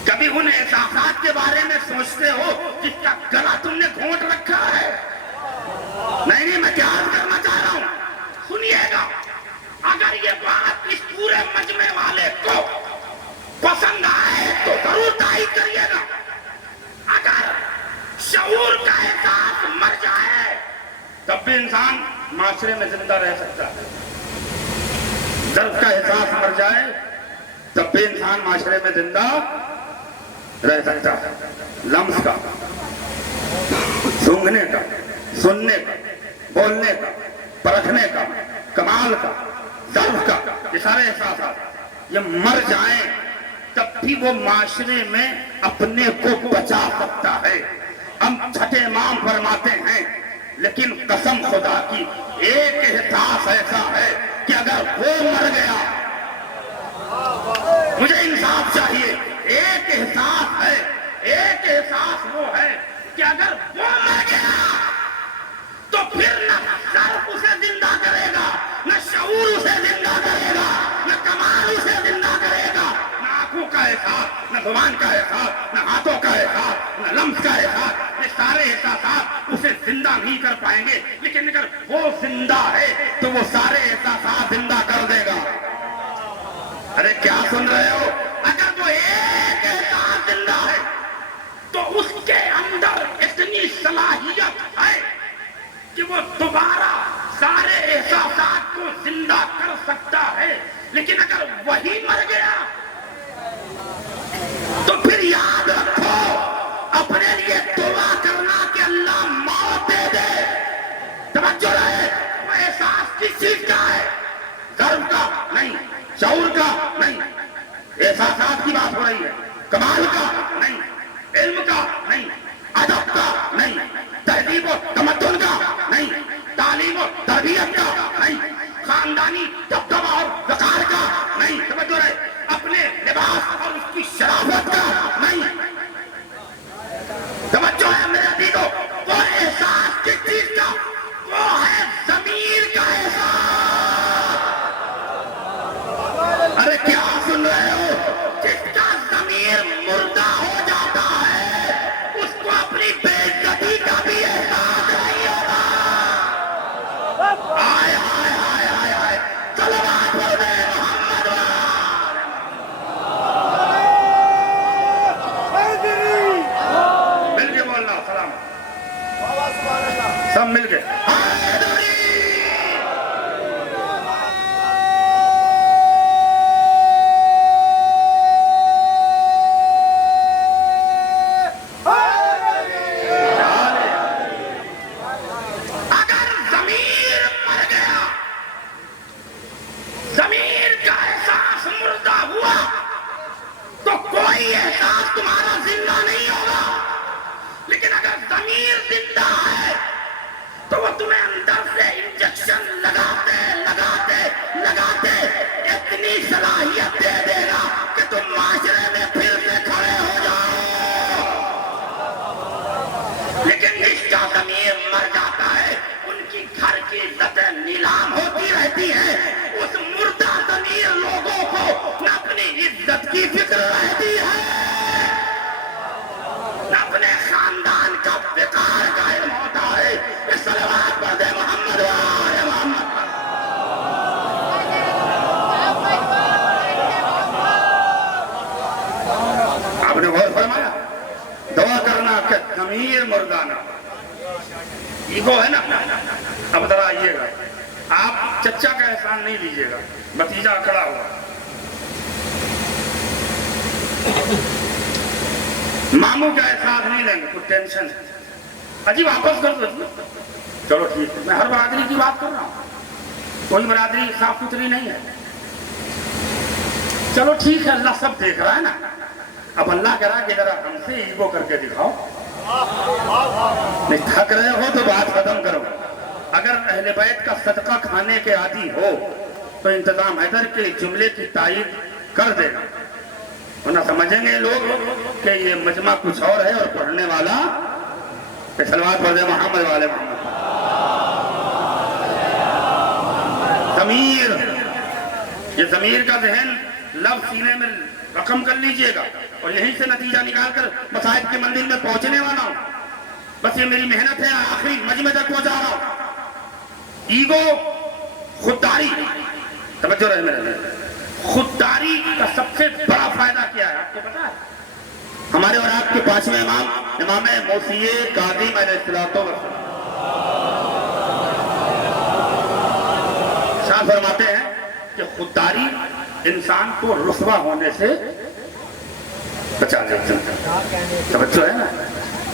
کبھی ان احساسات کے بارے میں سوچتے ہو جس کا گلا تم نے گھونٹ رکھا ہے؟ نہیں میں کیا عرض کرنا چاہ رہا ہوں، سنیے گا۔ اگر یہ بات اس پورے مجمع والے کو پسند آئے تو ضرور تائید کریے گا۔ اگر شعور کا احساس مر جائے تب بھی انسان معاشرے میں زندہ رہ سکتا ہے۔ ضرف کا احساس مر جائے تب بھی انسان معاشرے میں زندہ رہ سکتا ہے۔ لمس کا، سونگھنے کا، سننے کا، بولنے کا، پرکھنے کا، کمال کا، ضرف کا، یہ سارے احساسات یہ مر جائیں تب بھی وہ معاشرے میں اپنے کو بچا سکتا ہے۔ ہم چھٹے امام فرماتے ہیں لیکن قسم خدا کی ایک احساس ایسا ہے کہ اگر وہ مر گیا، مجھے انصاف چاہیے، ایک احساس ہے، ایک احساس وہ ہے کہ اگر وہ مر گیا تو پھر نہ ضرف اسے زندہ کرے گا، نہ شعور اسے زندہ کرے گا، نہ کمال اسے زندہ کرے گا، نہ آنکھوں کا احساس، نہ زبان کا احساس، نہ ہاتھوں کا احساس، نہ لمس کا احساس، یہ سارے احساسات اسے زندہ نہیں کر پائیں گے۔ لیکن اگر وہ زندہ ہے تو وہ سارے احساسات زندہ کر دے گا۔ ارے کیا سن رہے ہو؟ اگر وہ ایک احساس زندہ ہے تو اس کے اندر اتنی صلاحیت ہے کہ وہ دوبارہ سارے احساسات کو زندہ کر سکتا ہے۔ لیکن اگر وہی مر گیا تو پھر یاد رکھو اپنے لیے دعا کرنا کہ اللہ موت دے دے۔ توجہ رہے، وہ احساس کس چیز کا ہے؟ ضرف کا نہیں، شعور کا نہیں، احساسات کی بات ہو رہی ہے، کمال کا نہیں، علم کا نہیں، ادب کا نہیں، تہذیب و تمدن کا نہیں، تعلیم و تربیت کا نہیں، خاندانی دبدبہ اور وقار کا نہیں، توجہ رہے، اپنے لباس اور اس کی شرافت کا نہیں، توجہ ہے میرے عزیزو، وہ احساس کس چیز کا؟ وہ ہے ضمیر کا احساس۔ ارے کیا سن رہے ہو؟ جس کا ضمیر مردہ ہو جاتا ہے اس کو اپنی بے عزتی کا بھی احساس نہیں ہوگا۔ آئے آئے آئے آئے آئے، صلوات پڑھے محمد مل کے بولنا سلام، سب مل کے احساس تمہارا زندہ نہیں ہوگا۔ لیکن اگر ضمیر زندہ ہے تو وہ تمہیں اندر سے انجیکشن لگاتے لگاتے لگاتے اتنی صلاحیت دے دے گا کہ تم معاشرے میں پھر سے کھڑے ہو جاؤ۔ لیکن جس کا ضمیر مر جاتا ہے ان کی گھر کی عزتیں نیلام ہوتی رہتی ہیں۔ اس مردہ ضمیر لوگوں کو نہ اپنی عزت کی فکر رہتی ہے، نہ اپنے خاندان کا وقار قائم ہوتا ہے۔ اس صلوات پڑھ دے محمد و آل محمد۔ آپ نے غور فرمایا، دعا کرنا کہ ضمیر مردانہ، ایگو ہے نا۔ اب ذرا آئیے گا، آپ چچا کا احسان نہیں لیجیے گا، بھتیجا کھڑا ہوا، ماموں کا احساس نہیں لیں گے، کچھ ٹینشن ہے، اجی واپس کر دو، چلو ٹھیک ہے۔ میں ہر برادری کی بات کر رہا ہوں، کوئی برادری صاف ستھری نہیں ہے، چلو ٹھیک ہے، اللہ سب دیکھ رہا ہے نا۔ اب اللہ کہہ رہا کہ ذرا ہم سے ایگو کر کے دکھاؤ، نہیں تھک رہے ہو تو بات ختم کرو۔ اگر اہل بیت کا صدقہ کھانے کے عادی ہو تو انتظام حیدر کے جملے کی تائید کر دے گا، ورنہ سمجھیں گے لوگ کہ یہ مجمع کچھ اور ہے اور پڑھنے والا صلوات پڑھ دے محمد والے محمد۔ ضمیر، یہ ضمیر کا ذہن لفظ سینے میں رقم کر لیجئے گا اور یہیں سے نتیجہ نکال کر مصائب کے مندر میں پہنچنے والا ہوں۔ بس یہ میری محنت ہے، آخری مجمع تک پہنچا رہا ہوں۔ ایگو، خودداری، توجہ رہے میرے، خودداری کا سب سے بڑا فائدہ کیا ہے آپ کو پتا ہے؟ ہمارے اور آپ کے پانچویں امام موسیٰ کاظم علیہ السلام شاہ فرماتے ہیں کہ خودداری انسان کو رسوا ہونے سے بچا لیتے ہیں۔ توجہ ہے نا،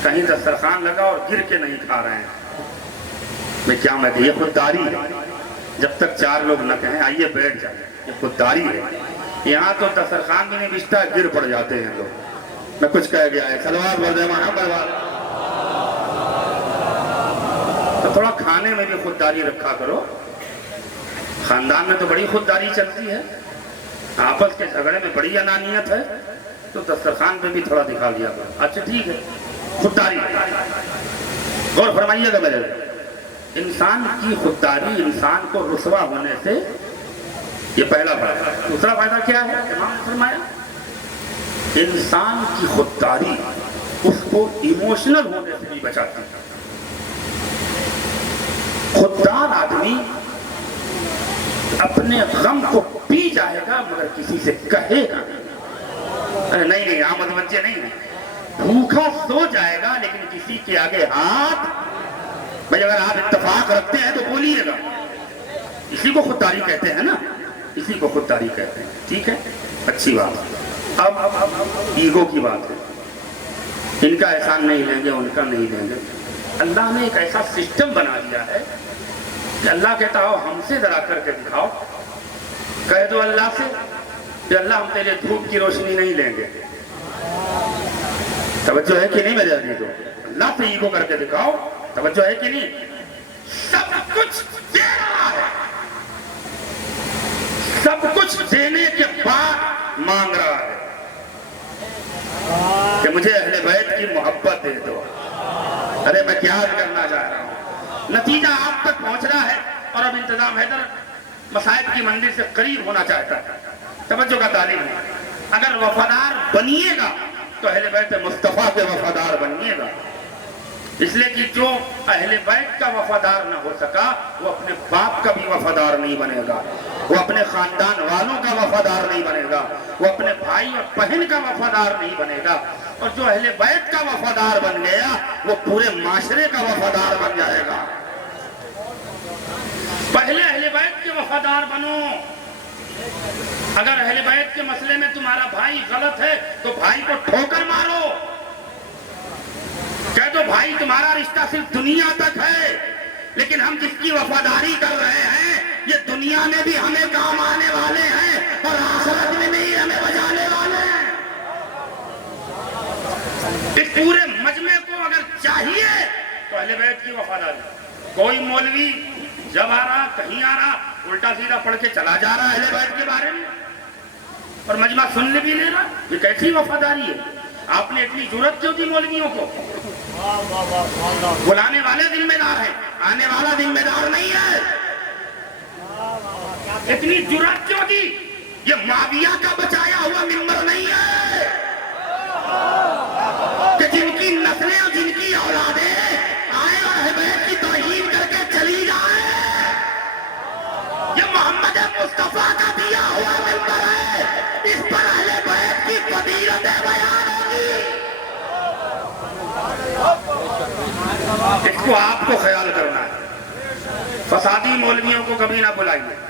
کہیں دسترخوان لگا اور گر کے نہیں کھا رہے ہیں، میں کیا میں یہ خودداری ہے۔ جب تک چار لوگ نہ کہیں آئیے بیٹھ جائیں، یہ خودداری ہے۔ یہاں تو دسترخوان بھی نہیں بچتا، گر پڑ جاتے ہیں لوگ۔ میں کچھ کہہ گیا ہے، صلوات پڑھ دے محمد والے۔ تو تھوڑا کھانے میں بھی خودداری رکھا کرو۔ خاندان میں تو بڑی خودداری چلتی ہے، آپس کے جھگڑے میں بڑی انانیت ہے، تو دسترخوان پہ بھی تھوڑا دکھا لیا کرو۔ اچھا ٹھیک ہے، خودداری غور فرمائیے گا میرے، انسان کی خودداری انسان کو رسوا ہونے سے، یہ پہلا فائدہ۔ دوسرا فائدہ کیا ہے؟ امام نے فرمایا انسان کی خودداری اس کو ایموشنل ہونے سے بھی بچاتی ہے۔ خوددار آدمی اپنے غم کو پی جائے گا مگر کسی سے کہے گا نہیں، آپ متوجہ نہیں ہیں، بھوکا سو جائے گا لیکن کسی کے آگے ہاتھ، بھائی اگر آپ اتفاق رکھتے ہیں تو بولیے گا، اسی کو خودداری کہتے ہیں نا، اسی کو خودداری کہتے ہیں۔ ٹھیک ہے، اچھی بات۔ اب ایگو کی بات ہے، ان کا احسان نہیں لیں گے، ان کا نہیں لیں گے۔ اللہ نے ایک ایسا سسٹم بنا دیا ہے کہ اللہ کہتا ہو ہم سے ذرا کر کے دکھاؤ، کہہ دو اللہ سے کہ اللہ ہم تیرے دھوپ کی روشنی نہیں لیں گے۔ توجہ ہے کہ نہیں میرے عزیزو؟ اللہ سے ایگو کر کے دکھاؤ، توجہ ہے کہ نہیں؟ سب کچھ دے رہا ہے، سب کچھ دینے کے بعد مانگ رہا ہے کہ مجھے اہل بیت کی محبت دے دو۔ ارے میں کیا کرنا چاہ رہا ہوں، نتیجہ آپ تک پہنچ رہا ہے، اور اب انتظام حیدر مصائب کی منزل سے قریب ہونا چاہتا ہے۔ توجہ کا تعلیم ہے، اگر وفادار بنیے گا تو اہل بیت مصطفیٰ کے وفادار بنیے گا، اس لیے کہ جو اہل بیت کا وفادار نہ ہو سکا وہ اپنے باپ کا بھی وفادار نہیں بنے گا، وہ اپنے خاندان والوں کا وفادار نہیں بنے گا، وہ اپنے بھائی اور بہن کا وفادار نہیں بنے گا، اور جو اہل بیت کا وفادار بن گیا وہ پورے معاشرے کا وفادار بن جائے گا۔ پہلے اہل بیت کے وفادار بنو۔ اگر اہل بیت کے مسئلے میں تمہارا بھائی غلط ہے تو بھائی کو ٹھوکر مارو، کہہ دو بھائی تمہارا رشتہ صرف دنیا تک ہے، لیکن ہم جس کی وفاداری کر رہے ہیں یہ دنیا میں بھی ہمیں کام آنے والے ہیں اور آخرت میں بھی ہمیں بچانے والے ہیں۔ اس پورے مجمع کو اگر چاہیے تو اہل بیت کی وفاداری۔ کوئی مولوی جب آ رہا کہیں آ رہا الٹا سیدھا پڑھ کے چلا جا رہا اہل بیت کے بارے میں اور مجمع سننے بھی لے رہا، یہ کیسی وفاداری ہے؟ آپ نے اتنی جرت کیوں دی مولویوں کو؟ بلانے والے ذمہ دار ہیں، آنے والا ذمہ دار نہیں ہے۔ اتنی جرت کیوں دی یہ معاویہ کا بچایا ہوا ممبر نہیں ہے کہ جن کی نسلیں اور جن کی اولادیں آئے اور اہل بیت کی توہین کر کے چلی جائیں. یہ محمد مصطفیٰ کا دیا ہوا ممبر ہے. اس پر اہل بیت کی فضیلتیں بیان ہوگی. اس کو آپ کو خیال کرنا ہے. فسادی مولویوں کو کبھی نہ بلائیے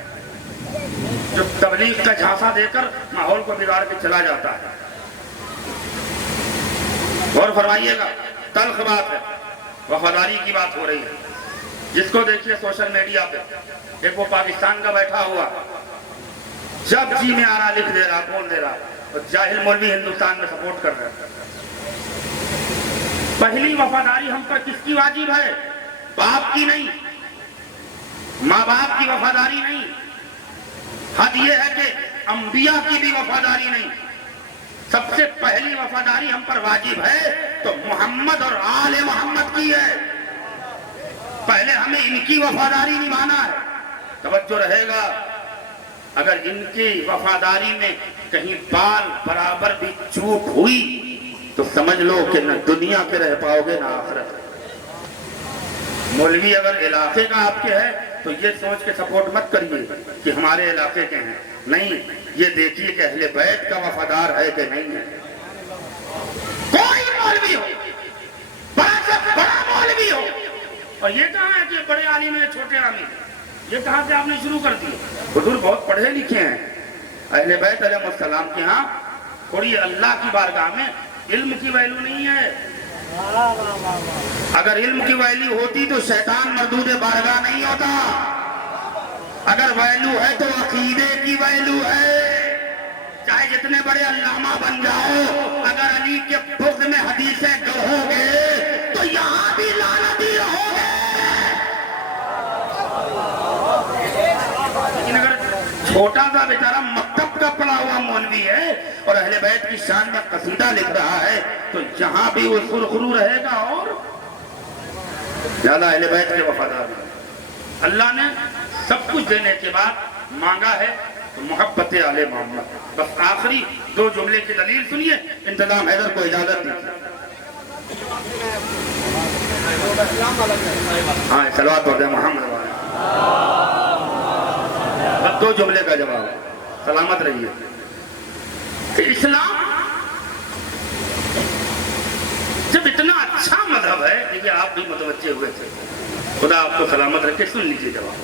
جو تبلیغ کا جھانسا دے کر ماحول کو بگاڑ کے چلا جاتا ہے. غور فرمائیے گا, تلخ بات ہے, وفاداری کی بات ہو رہی ہے. جس کو دیکھیے سوشل میڈیا پہ, ایک وہ پاکستان کا بیٹھا ہوا, جب جی میں آ رہا لکھ دے رہا, بول دے رہا, اور جاہل مولوی ہندوستان میں سپورٹ کر رہا ہے. پہلی وفاداری ہم پر کس کی واجب ہے؟ باپ کی نہیں, ماں باپ کی وفاداری نہیں. حد یہ ہے کہ انبیاء کی بھی وفاداری نہیں. سب سے پہلی وفاداری ہم پر واجب ہے تو محمد اور آل محمد کی ہے. پہلے ہمیں ان کی وفاداری نبھانا ہے. توجہ رہے گا, اگر ان کی وفاداری میں کہیں بال برابر بھی چوک ہوئی تو سمجھ لو کہ نہ دنیا کے رہ پاؤ گے نہ آخرت. مولوی اگر علاقے کا آپ کے ہے تو یہ سوچ کے سپورٹ مت کریے کہ ہمارے علاقے کے ہیں. نہیں, یہ دیکھیے کہ اہل بیت کا وفادار ہے کہ نہیں ہے. کوئی مولوی ہو, بڑا سے بڑا مولوی ہو, اور یہ کہاں ہے کہ بڑے عالم ہیں چھوٹے عالم, یہ کہاں سے آپ نے شروع کر دی؟ حضور بہت پڑھے لکھے ہیں. اہل بیت علیہ السلام کے ہاں تھوڑی اللہ کی بارگاہ میں علم کی ویلو نہیں ہے. اگر علم کی ویلو ہوتی تو شیطان مردود بارگاہ نہیں ہوتا. اگر ویلو ہے تو عقیدے کی ویلو ہے. چاہے جتنے بڑے علامہ بن جاؤ, اگر علی کے بغض میں حدیثیں گڑھو گے تو یہاں بھی لعنتی رہو گے. لیکن اگر چھوٹا سا بیچارہ مکتب کا پڑھا ہوا مولوی ہے اور اہل بیت کی شان میں قصیدہ لکھ رہا ہے تو یہاں بھی وہ سرخرو رہے گا. اور زیادہ اہل بیت کے وفادار ہیں. اللہ نے سب کچھ دینے کے بعد مانگا ہے تو محبت آل محمد. بس آخری دو جملے کی دلیل سنیے, انتظام حیدر کو اجازت دیجیے. ہاں صلوات پڑھ دیں محمد والے. بس دو جملے کا جواب, سلامت رہیے. کہ اسلام جب اتنا اچھا مذہب ہے, دیکھیے آپ بھی متوجہ ہوئے تھے, خدا آپ کو سلامت رکھے, سن لیجیے جواب.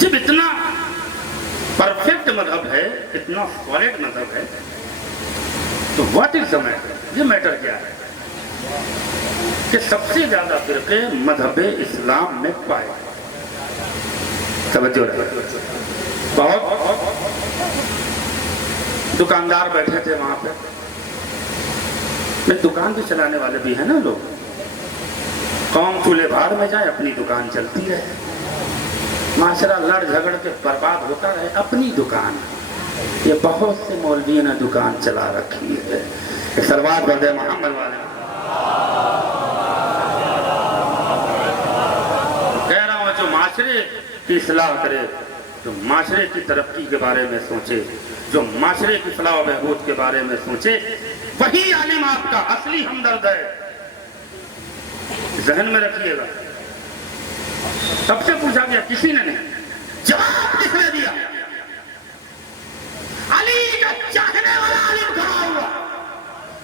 جب اتنا پرفیکٹ مذہب ہے, اتنا سالڈ مذہب ہے, تو واٹ از دا میٹر؟ یہ میٹر کیا ہے کہ سب سے زیادہ فرقے مذہب اسلام میں پائے. توجہ رہے, بہت دکاندار بیٹھے تھے وہاں پہ, دکان بھی چلانے والے بھی ہیں نا لوگ. قوم چولہے بھاڑ میں جائے, اپنی دکان چلتی رہے, معاشرہ لڑ جھگڑ کے برباد ہوتا رہے, اپنی دکان. یہ بہت سے مولویوں نے دکان چلا رکھی ہے. سلوات پڑھ دے محمد والے. کہہ رہا ہوں جو معاشرے کی اصلاح کرے, جو معاشرے کی ترقی کے بارے میں سوچے, جو معاشرے کی فلاح و بہبود کے بارے میں سوچے, وہی عالم آپ کا اصلی ہمدرد ہے. ذہن میں رکھیے گا. سب سے پوچھا گیا, کسی نے نہیں. جواب کس نے دیا؟ علی کا چاہنے والا عالم کھڑا ہوا.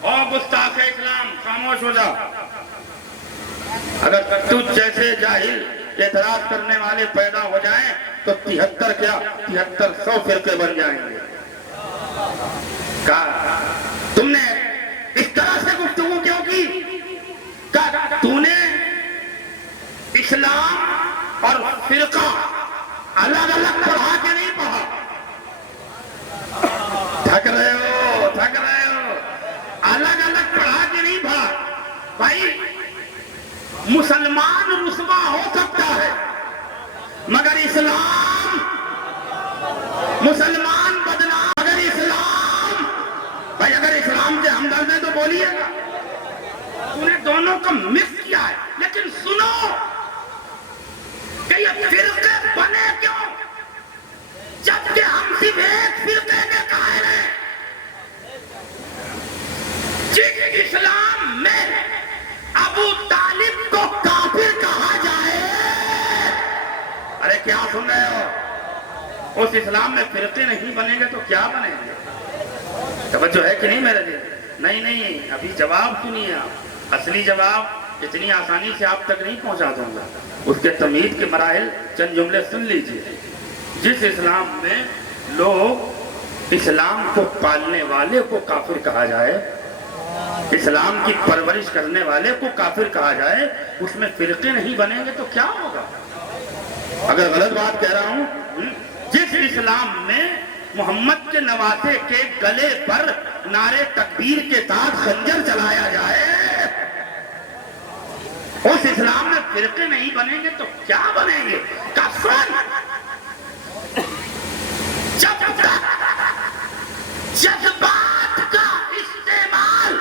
اور گستاخ اسلام خاموش ہو جا. اگر تجھ جیسے جاہل اعتراض کرنے والے پیدا ہو جائیں تو 73 کیا 7300 فرقے بن جائیں گے. کہا تم نے اس طرح سے گفتگو کیوں کی؟ کہا تو نے اسلام اور فرقہ الگ الگ پڑھا کے نہیں پڑھا. تھک رہے ہو, تھک رہے ہو. الگ الگ پڑھا کے نہیں پڑھا. بھائی مسلمان رسوا ہو سکتا ہے مگر اسلام, مسلمان بدنام مگر اسلام. بھائی اگر اسلام کے ہمدرد ہیں تو بولیے گا. تو نے دونوں کو مکس کیا ہے. لیکن سنو کہ یہ فرقے بنے کیوں؟ جبکہ ہم صرف جس اسلام میں ابو طالب کو کافر کہا جائے، ارے کیا سن رہے ہو؟ اس اسلام میں فرقے نہیں بنیں گے تو کیا بنیں گے؟ توجہ ہے کہ نہیں میرے لیے؟ نہیں، ابھی جواب سنیے آپ، اصلی جواب اتنی آسانی سے آپ تک نہیں پہنچا دوں گا، اس کے تمہید کے مراحل چند جملے سن لیجئے۔ جس اسلام میں لوگ اسلام کو پالنے والے کو کافر کہا جائے، اسلام کی پرورش کرنے والے کو کافر کہا جائے، اس میں فرقے نہیں بنیں گے تو کیا ہوگا؟ اگر غلط بات کہہ رہا ہوں، جس اسلام میں محمد کے نواسے کے گلے پر نعرے تکبیر کے ساتھ خنجر چلایا جائے، اس اسلام میں فرقے نہیں بنیں گے تو کیا بنیں گے؟ کفن جب تک جذبات کا استعمال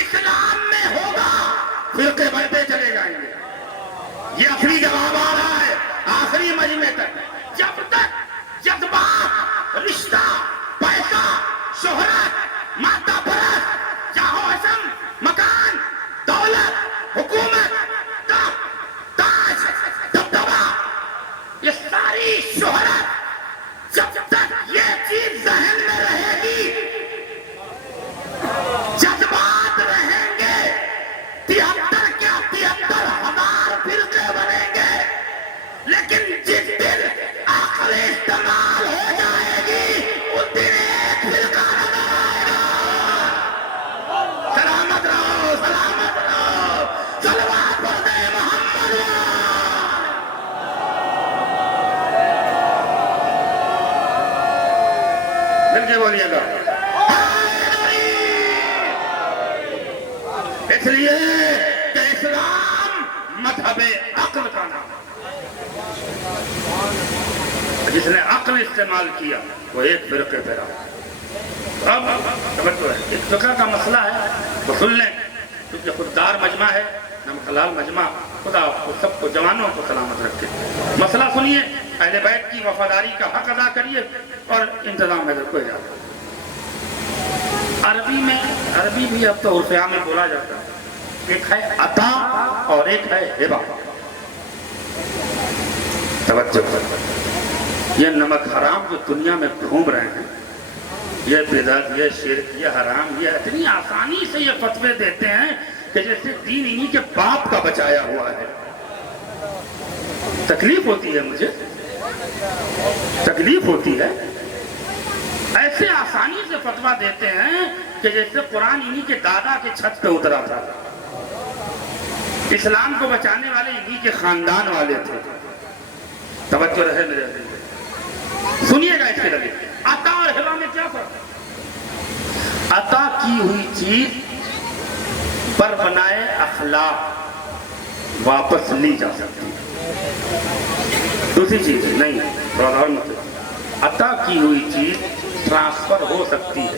اسلام میں ہوگا، فرقے بڑھتے چلے جائیں گے۔ یہ آخری جواب آ رہا ہے آخری مجمع تک۔ جب تک جذبات، رشتہ، پیسہ، شہرت، مادہ پرست، جاہ و حسن، مکان، دولت، حکومت، تاج، دبدبہ، یہ ساری شہرت جب تک یہ چیز ذہن میں رہے گی، جذبات رہیں گے، 73 کیا 73,000 فرقے بنیں گے، لیکن جس دن عقل استعمال ہو جائے گی اس دن ایک فرقہ نظر آئے گا۔ سلامت رہو، سلامت رہو، صلوات پڑھتے محمد۔ مل کے بولیے گا، اس لیے کہ اسلام مذہب عقل کا نام ہے۔ جس نے عقل استعمال کیا وہ ایک فرقے پہ رہا۔ اب توجہ ہے، ایک فقہ کا مسئلہ ہے تو سن لیں، کیونکہ خوددار مجمع ہے، نمک حلال مجمع، خدا آپ کو سب کو جوانوں کو سلامت رکھے۔ مسئلہ سنیے، اہل بیت کی وفاداری کا حق ادا کریے اور انتظام ہے کوئی جاتا۔ عربی بھی اب تو عرف عام میں بولا جاتا ہے، ایک ہے عطا اور ایک ہے ہبہ۔ توجہ، یہ نمک حرام جو دنیا میں گھوم رہے ہیں، یہ بدعت، یہ شرک، یہ حرام، یہ اتنی آسانی سے یہ فتوے دیتے ہیں کہ جیسے دین انہی کے باپ کا بچایا ہوا ہے۔ تکلیف ہوتی ہے، مجھے تکلیف ہوتی ہے، ایسے آسانی سے فتویٰ دیتے ہیں کہ جیسے قرآن انہی کے دادا کے چھت پہ اترا تھا، اسلام کو بچانے والے انہی کے خاندان والے تھے۔ توجہ رہے میرے عزیز، سنیے گا اس کے لئے عطا اور ہبہ میں کیا فرق ہے؟ عطا کی ہوئی چیز پر بنائے اخلاق واپس لی جا سکتی ہے، دوسری چیز نہیں، تھوڑا اور مطلب عطا کی ہوئی چیز ٹرانسفر ہو سکتی ہے،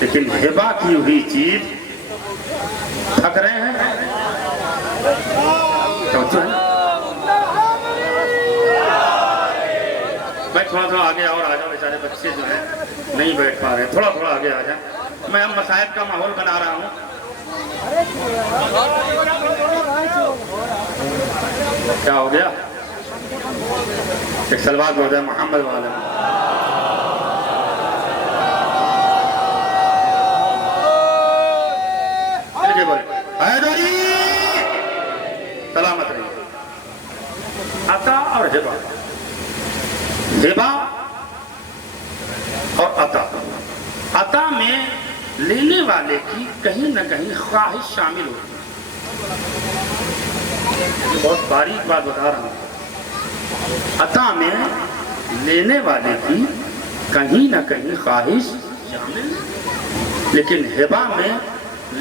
لیکن ہبہ کی ہوئی چیز تھک رہے ہیں، توجہ ہے، میں تھوڑا آگے اور آ جاؤ، بیچارے بچے جو ہیں نہیں بیٹھ پا رہے، تھوڑا آگے آ جائیں، میں اب مصائب کا ماحول بنا رہا ہوں۔ کیا ہو گیا؟ ایک صلوات ہو جائے محمد والے۔ حیدری سلامت رہیے۔ عطا اور ہبہ، ہبہ اور عطا، عطا میں لینے والے کی کہیں نہ کہیں خواہش شامل ہوتی ہے، بہت باریک بات بتا رہا ہوں، عطا میں لینے والے کی کہیں نہ کہیں خواہش شامل، لیکن ہبہ میں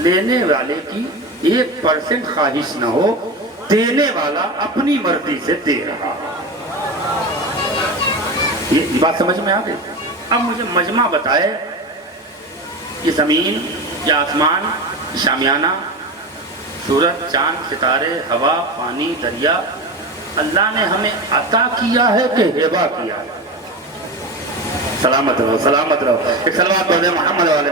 لینے والے کی 1% خواہش نہ ہو، دینے والا اپنی مرضی سے دے رہا۔ یہ بات سمجھ میں آ گئی؟ اب مجھے مجمع بتائے، یہ زمین، یہ آسمان، شامیانہ، سورج، چاند، ستارے، ہوا، پانی، دریا، اللہ نے ہمیں عطا کیا ہے کہ ہبہ کیا ہے؟ سلامت رہو، سلامت رہو، ایک صلوات پڑھ دیں محمد والے۔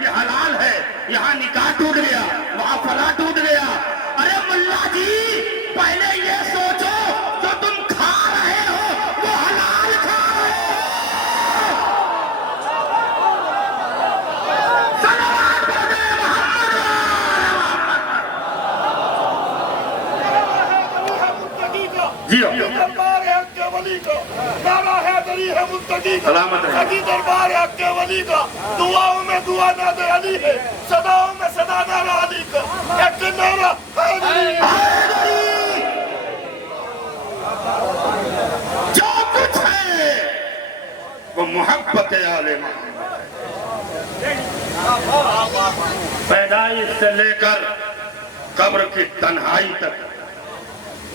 یہ حلال ہے، یہاں نکاح ٹوٹ گیا، وہاں فلاں ٹوٹ گیا۔ ارے ملا جی پہلے یہ سوچو جو تم کھا رہے ہو وہ حلال کھا رہے ہو۔ صلوات پڑھے محمد۔ جی دربار ہے حق کے ولی کا، نعرہ حیدری ہے متقی کا، سلامت رہے۔ سچی دربار ہے حق کے ولی کا، دعاؤں میں دعا ناد علی ہے، صداؤں میں صدا نعرہ علی کا، ایک نعرہ حیدری ہے۔ جو کچھ ہے وہ محبت آل محمد، پیدائش سے لے کر قبر کی تنہائی تک،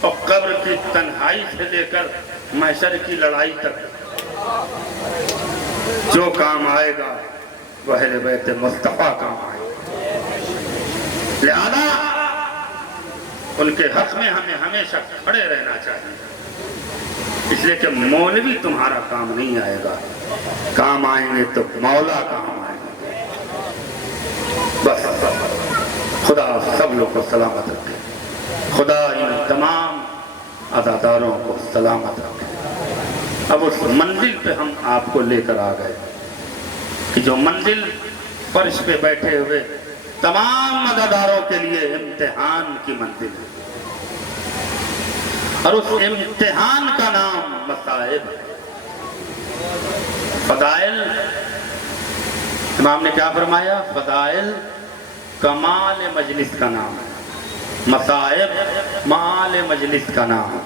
اور قبر کی تنہائی سے لے کر محشر کی لڑائی تک جو کام آئے گا وہ اہل بیت مصطفیٰ کام آئے گا۔ لہذا ان کے حق میں ہمیں ہمیشہ کھڑے رہنا چاہیے، اس لیے کہ مولوی تمہارا کام نہیں آئے گا، کام آئیں گے تو مولا کام آئیں گے۔ بس خدا سب لوگ کو سلامت رکھے، خدا ان تمام عزاداروں کو سلامت رکھے۔ اب اس منزل پہ ہم آپ کو لے کر آ گئے کہ جو منزل فرش پہ بیٹھے ہوئے تمام عزاداروں کے لیے امتحان کی منزل ہے، اور اس امتحان کا نام مصائب ہے۔ فضائل، امام نے کیا فرمایا؟ فضائل کمال مجلس کا نام ہے، مصائب مال مجلس کا نام ہے۔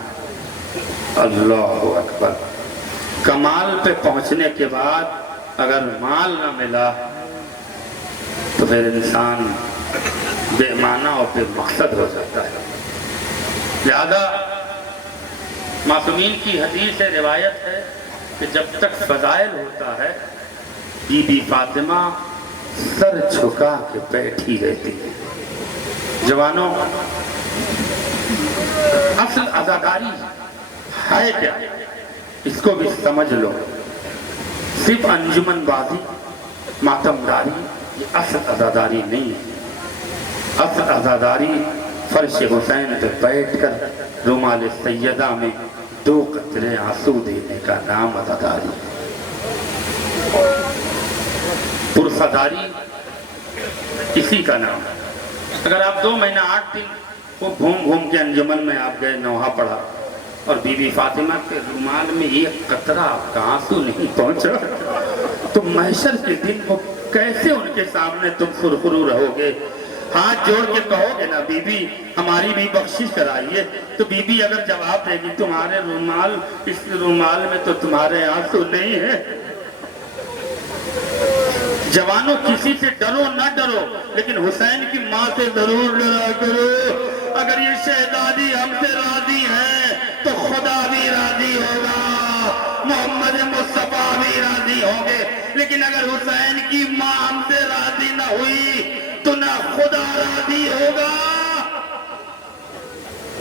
اللہ اکبر۔ کمال پہ پہنچنے کے بعد اگر مال نہ ملا تو پھر انسان بے معنی اور بے مقصد ہو جاتا ہے۔ لہذا معصومین کی حدیث روایت ہے کہ جب تک فضائل ہوتا ہے بی بی فاطمہ سر جھکا کے بیٹھی رہتی ہے۔ جوانوں، اصل عزاداری ہے کیا؟ اس کو بھی سمجھ لو۔ صرف انجمن بازی، ماتم داری یہ اصل عزاداری نہیں ہے۔ اصل عزاداری فرش حسین پہ بیٹھ کر رومال سیدہ میں 2 قطرے آنسو دینے کا نام عزاداری ہے۔ پرسداری اسی کا نام ہے۔ اگر آپ 2 مہینہ 8 دن وہ گھوم کے انجمن میں آپ گئے، نوحہ پڑھا، اور بی بی فاطمہ کے رومال میں 1 قطرہ آپ کا آنسو نہیں پہنچا تو محشر کے دن وہ کیسے ان کے سامنے تم سرخرو رہو گے؟ ہاتھ جوڑ کے کہو گے نا بی بی ہماری بھی بخشش کرائیے، تو بی بی اگر جواب دے گی تمہارے رومال، اس رومال میں تو تمہارے آنسو نہیں ہے۔ جوانوں، کسی سے ڈرو نہ ڈرو، لیکن حسین کی ماں سے ضرور ڈرا کرو۔ اگر یہ شہزادی ہم سے راضی ہے تو خدا بھی راضی ہوگا، محمد مصطفیٰ بھی راضی ہوں گے۔ لیکن اگر حسین کی ماں ہم سے راضی نہ ہوئی تو نہ خدا راضی ہوگا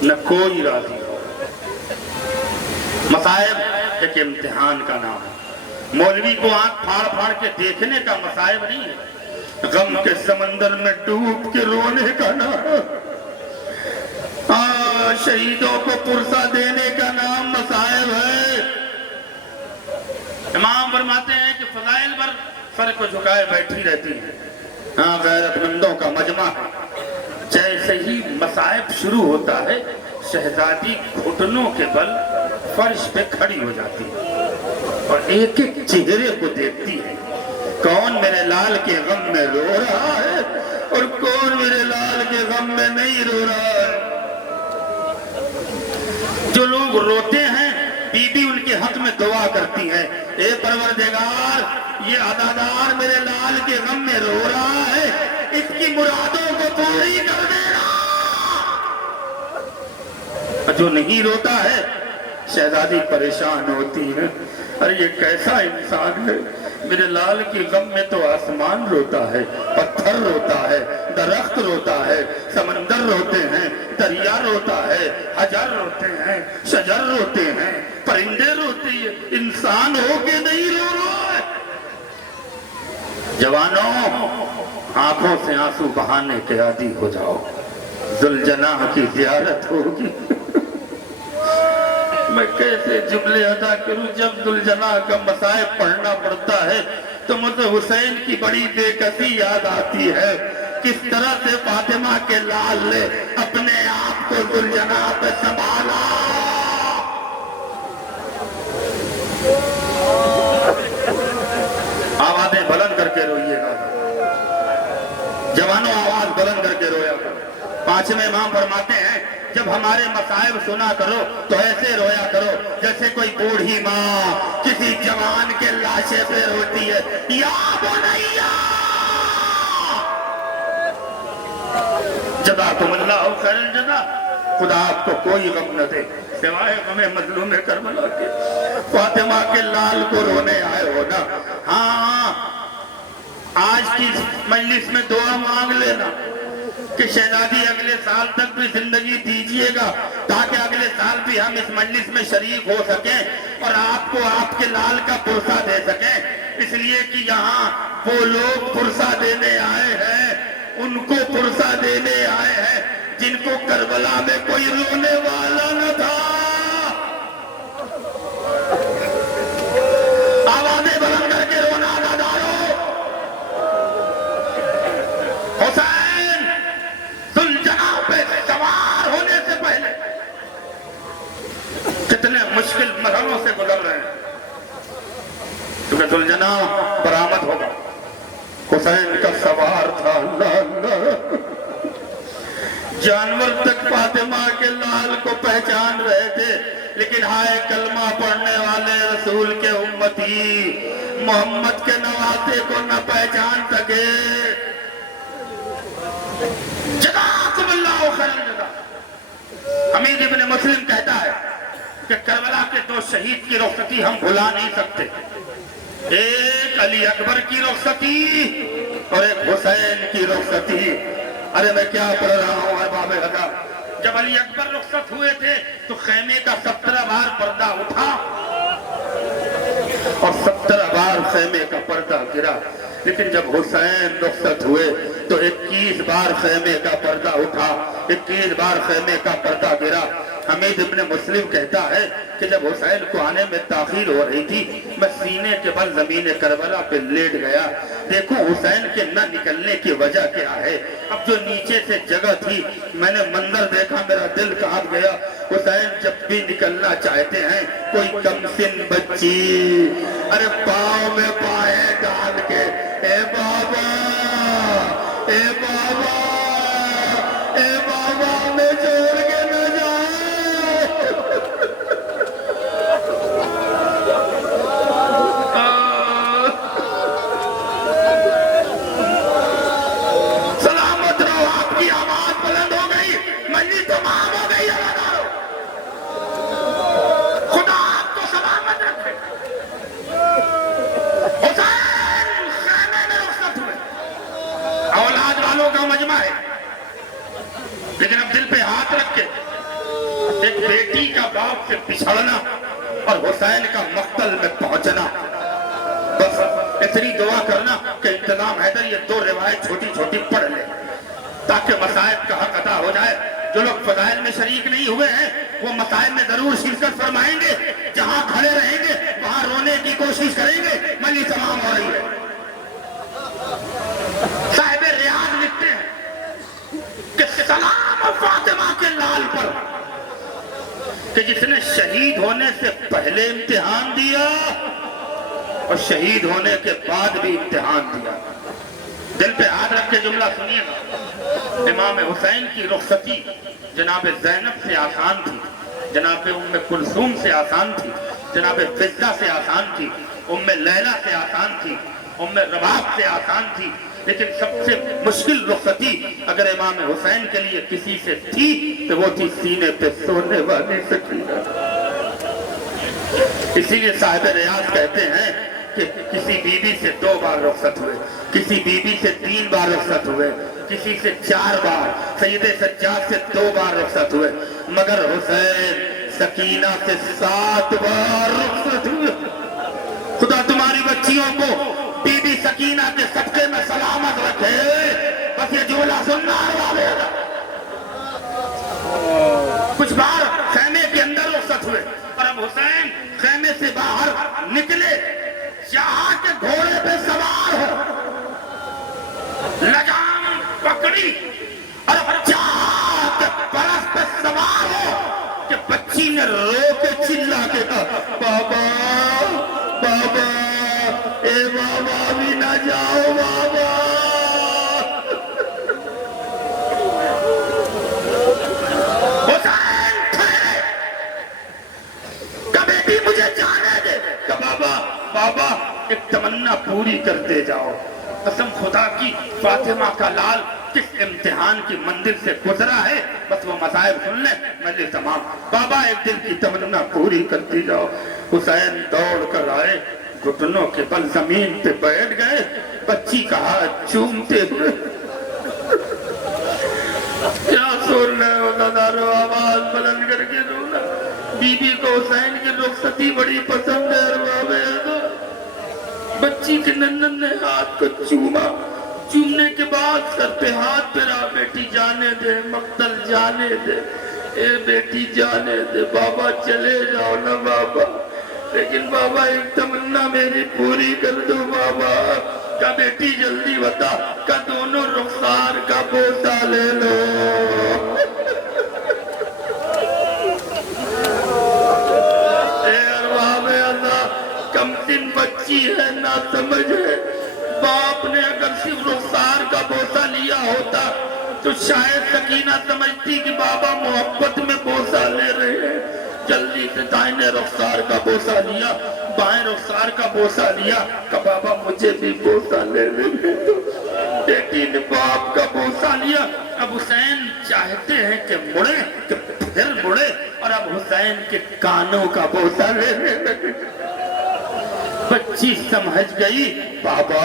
نہ کوئی راضی ہوگا۔ مصائب ایک امتحان کا نام ہے۔ مولوی کو آنکھ پھاڑ پھاڑ کے دیکھنے کا مصائب نہیں ہے، غم کے سمندر میں ڈوب کے رونے کا نام ہے۔ شہیدوں کو پرسہ دینے کا نام مصائب ہے۔ امام فرماتے ہیں کہ فضائل پر سر کو جھکائے بیٹھی رہتی ہیں، غیرت مندوں کا مجمع ہے۔ جیسے ہی مصائب شروع ہوتا ہے شہزادی گھٹنوں کے بل فرش پہ کھڑی ہو جاتی ہے اور ایک ایک چہرے کو دیکھتی ہے، کون میرے لال کے غم میں رو رہا ہے اور کون میرے لال کے غم میں نہیں رو رہا ہے۔ جو لوگ روتے ہیں بی بی ان کے حق میں دعا کرتی ہے، اے پروردگار یہ عزادار میرے لال کے غم میں رو رہا ہے، اس کی مرادوں کو پوری کر دینا۔ جو نہیں روتا ہے شہزادی پریشان ہوتی ہے، ارے یہ کیسا انسان ہے، میرے لال کی غم میں تو آسمان روتا ہے، پتھر روتا ہے، درخت روتا ہے، سمندر روتے ہیں، دریا روتا ہے، حجر روتے ہیں، شجر روتے ہیں، پرندے روتے ہیں، انسان ہو کے نہیں رو رہا ہے۔ جوانوں، آنکھوں سے آنسو بہانے کے عادی ہو جاؤ، ذوالجناح کی زیارت ہوگی۔ میں کیسے جملے ادا کروں جب ذوالجناح کا مصائب پڑھنا پڑتا ہے تو مجھے حسین کی بڑی بے کسی یاد آتی ہے، کس طرح سے فاطمہ کے لال نے اپنے آپ کو ذوالجناح پہ سنبھالا۔ آوازیں بلند کر کے روئیے گا جوانوں، آواز بلند کر کے رویا کرو۔ پانچویں امام فرماتے ہیں جب ہمارے مصائب سنا کرو تو ایسے رویا کرو جیسے کوئی بوڑھی ماں کسی جوان کے لاشے پہ روتی ہے، یا بنیا جزاکم اللہ خیر الجزا، خدا آپ کو کوئی غم نہ دے سوائے غم مظلوم کربلا کے۔ فاطمہ کے لال کو رونے آئے ہو نا، ہاں آج کی مجلس میں دعا مانگ لینا کہ شہزادی اگلے سال تک بھی زندگی دیجئے گا تاکہ اگلے سال بھی ہم اس مجلس میں شریک ہو سکیں اور آپ کو آپ کے لال کا پرسہ دے سکیں، اس لیے کہ یہاں وہ لوگ پرسہ دینے آئے ہیں، ان کو پرسہ دینے آئے ہیں جن کو کربلا میں کوئی رونے والا نہ تھا۔ آوازیں بلند کر کے رونا ادادارو۔ حسین ذوالجناح پہ سوار ہونے سے پہلے کتنے مشکل مرحلوں سے گزر رہے ہیں، کیونکہ ذوالجناح برآمد ہوگا۔ حسین کا سوار تھا، اللہ اللہ، جانور تک فاطمہ کے لال کو پہچان رہے تھے، لیکن ہائے کلمہ پڑھنے والے رسول کے امتی محمد کے نواسے کو نہ پہچان سکے۔ جزاکم اللہ خیر الجزا۔ حمید ابن مسلم کہتا ہے کہ کربلا کے دو شہید کی رخصتی ہم بھلا نہیں سکتے، ایک علی اکبر کی رخصتی اور ایک حسین کی رخصتی۔ ارے میں کیا پڑھ رہا ہوں احباب حضرات، جب علی اکبر رخصت ہوئے تھے تو خیمے کا 17 بار پردہ اٹھا اور 17 بار خیمے کا پردہ گرا، لیکن جب حسین رخصت ہوئے تو 21 بار خیمے کا پردہ اٹھا، 21 بار خیمے کا پردہ گرا۔ حمید ابن مسلم کہتا ہے کہ جب حسین کو آنے میں تاخیر ہو رہی تھی میں سینے کے بل زمین کربلا پہ لیٹ گیا، دیکھو حسین کے نہ نکلنے کی وجہ کیا ہے۔ اب جو نیچے سے جگہ تھی میں نے منظر دیکھا، میرا دل کانپ گیا۔ حسین جب بھی نکلنا چاہتے ہیں کوئی کم سن بچی ارے پاؤں میں پائے ڈال کے اے بابا اے بابا اے بابا میں چھوڑ کے نہ سلامت رہو، آپ کی آواز بلند ہو گئی، منی تمام ہو گئی، خدا آپ کو سلامت رکھے۔ حسین خیمے میں رخصت ہوئے، اولاد والوں کا مجمع ہے، لیکن اب دل پہ ہاتھ رکھ کے ایک بیٹی کا باپ سے بچھڑنا اور حسین کا مقتل میں پہنچنا، بس اتنی دعا کرنا کہ انتظام حیدر یہ 2 روایت چھوٹی چھوٹی پڑھ لے تاکہ مصائب کا حق ادا ہو جائے۔ جو لوگ فضائل میں شریک نہیں ہوئے ہیں وہ مصائب میں ضرور شرکت فرمائیں گے، جہاں کھڑے رہیں گے وہاں رونے کی کوشش کریں گے۔ منی تمام ہو رہی ہے۔ صاحب ریاض لکھتے ہیں کہ سلام فاطمہ کے لال پر کہ جس نے شہید ہونے سے پہلے امتحان دیا اور شہید ہونے کے بعد بھی امتحان دیا۔ دل پہ ہاتھ رکھ کے جملہ سنیے گا، امام حسین کی رخصتی جناب زینب سے آسان تھی، جناب ام کلثوم سے آسان تھی، جناب فضہ سے آسان تھی، ام لیلہ سے آسان تھی، ام رباب سے آسان تھی، لیکن سب سے مشکل رخصتی اگر امام حسین کے لیے کسی سے تھی تو وہ تھی سینے پہ سونے والی سکینہ۔ اسی لیے صاحب ریاض کہتے ہیں کہ کسی بی بی سے 2 بار رخصت ہوئے، کسی بی بی سے 3 بار رخصت ہوئے، کسی سے 4 بار، سید سجاد سے 2 بار رخصت ہوئے، مگر حسین سکینہ سے 7 بار رخصت ہوئے۔ خدا تمہاری بچیوں کو بی بی سکینہ کے صدقے میں سلامت رکھے. بس یہ جملہ سننا والے. کچھ بار خیمے کے اندر رخصت ہوئے اور اب حسین خیمے سے باہر نکلے. چاہا کہ گھوڑے پہ سوار ہو, لگام پکڑی اور چاہا کہ فرس پہ سوار ہو کہ بچی نے رو کے چلا کے کہا, بابا بابا اے بابا بھی نہ جاؤ بابا. حسین ٹھہرے, کہ بیٹی مجھے جانے دے. کہ بابا بابا ایک تمنا پوری کرتے جاؤ. قسم خدا کی فاطمہ کا لال کس امتحان کی منزل سے گزرا ہے, بس وہ مصائب سن لیں مجھے تمام. بابا ایک دل کی تمنا پوری کرتی جاؤ. حسین دوڑ کر آئے, گھٹنوں کے بل زمین پہ بیٹھ گئے, بچی کا ہاتھ چومتے ہوئے. کیا سن رہے ہو دادارو, آواز بلند کر کے رونا. بی بی کو حسین کی رخصتی بڑی پسند ہے. بچی کے ننن نے ہاتھ کو چوما. چومنے کے بعد سر پہ ہاتھ پھیرا, بیٹی جانے دے, مقتل جانے دے, اے بیٹی جانے دے, بابا چلے جاؤ نا بابا, لیکن بابا ایک تمنا میری پوری کر دو بابا. کا بیٹی جلدی بتا, کا دونوں رخسار کا بوسہ لے لو. اے ارباب اللہ, کم سن بچی ہے, نہ سمجھ ہے. باپ نے اگر صرف رخسار کا بوسہ لیا ہوتا تو شاید سکینہ سمجھتی کہ بابا محبت میں بوسہ لے رہے ہیں. جلدی سے دائیں رخسار کا بوسہ لیا, بائیں رخسار کا بوسہ لیا, کہ بابا مجھے بھی بوسہ لے لیں. بیٹی نے باپ کا بوسہ لیا. اب حسین چاہتے ہیں کہ مڑے, کہ پھر مڑے, اور اب حسین کے کانوں کا بوسہ لینے لگے. بچی سمجھ گئی, بابا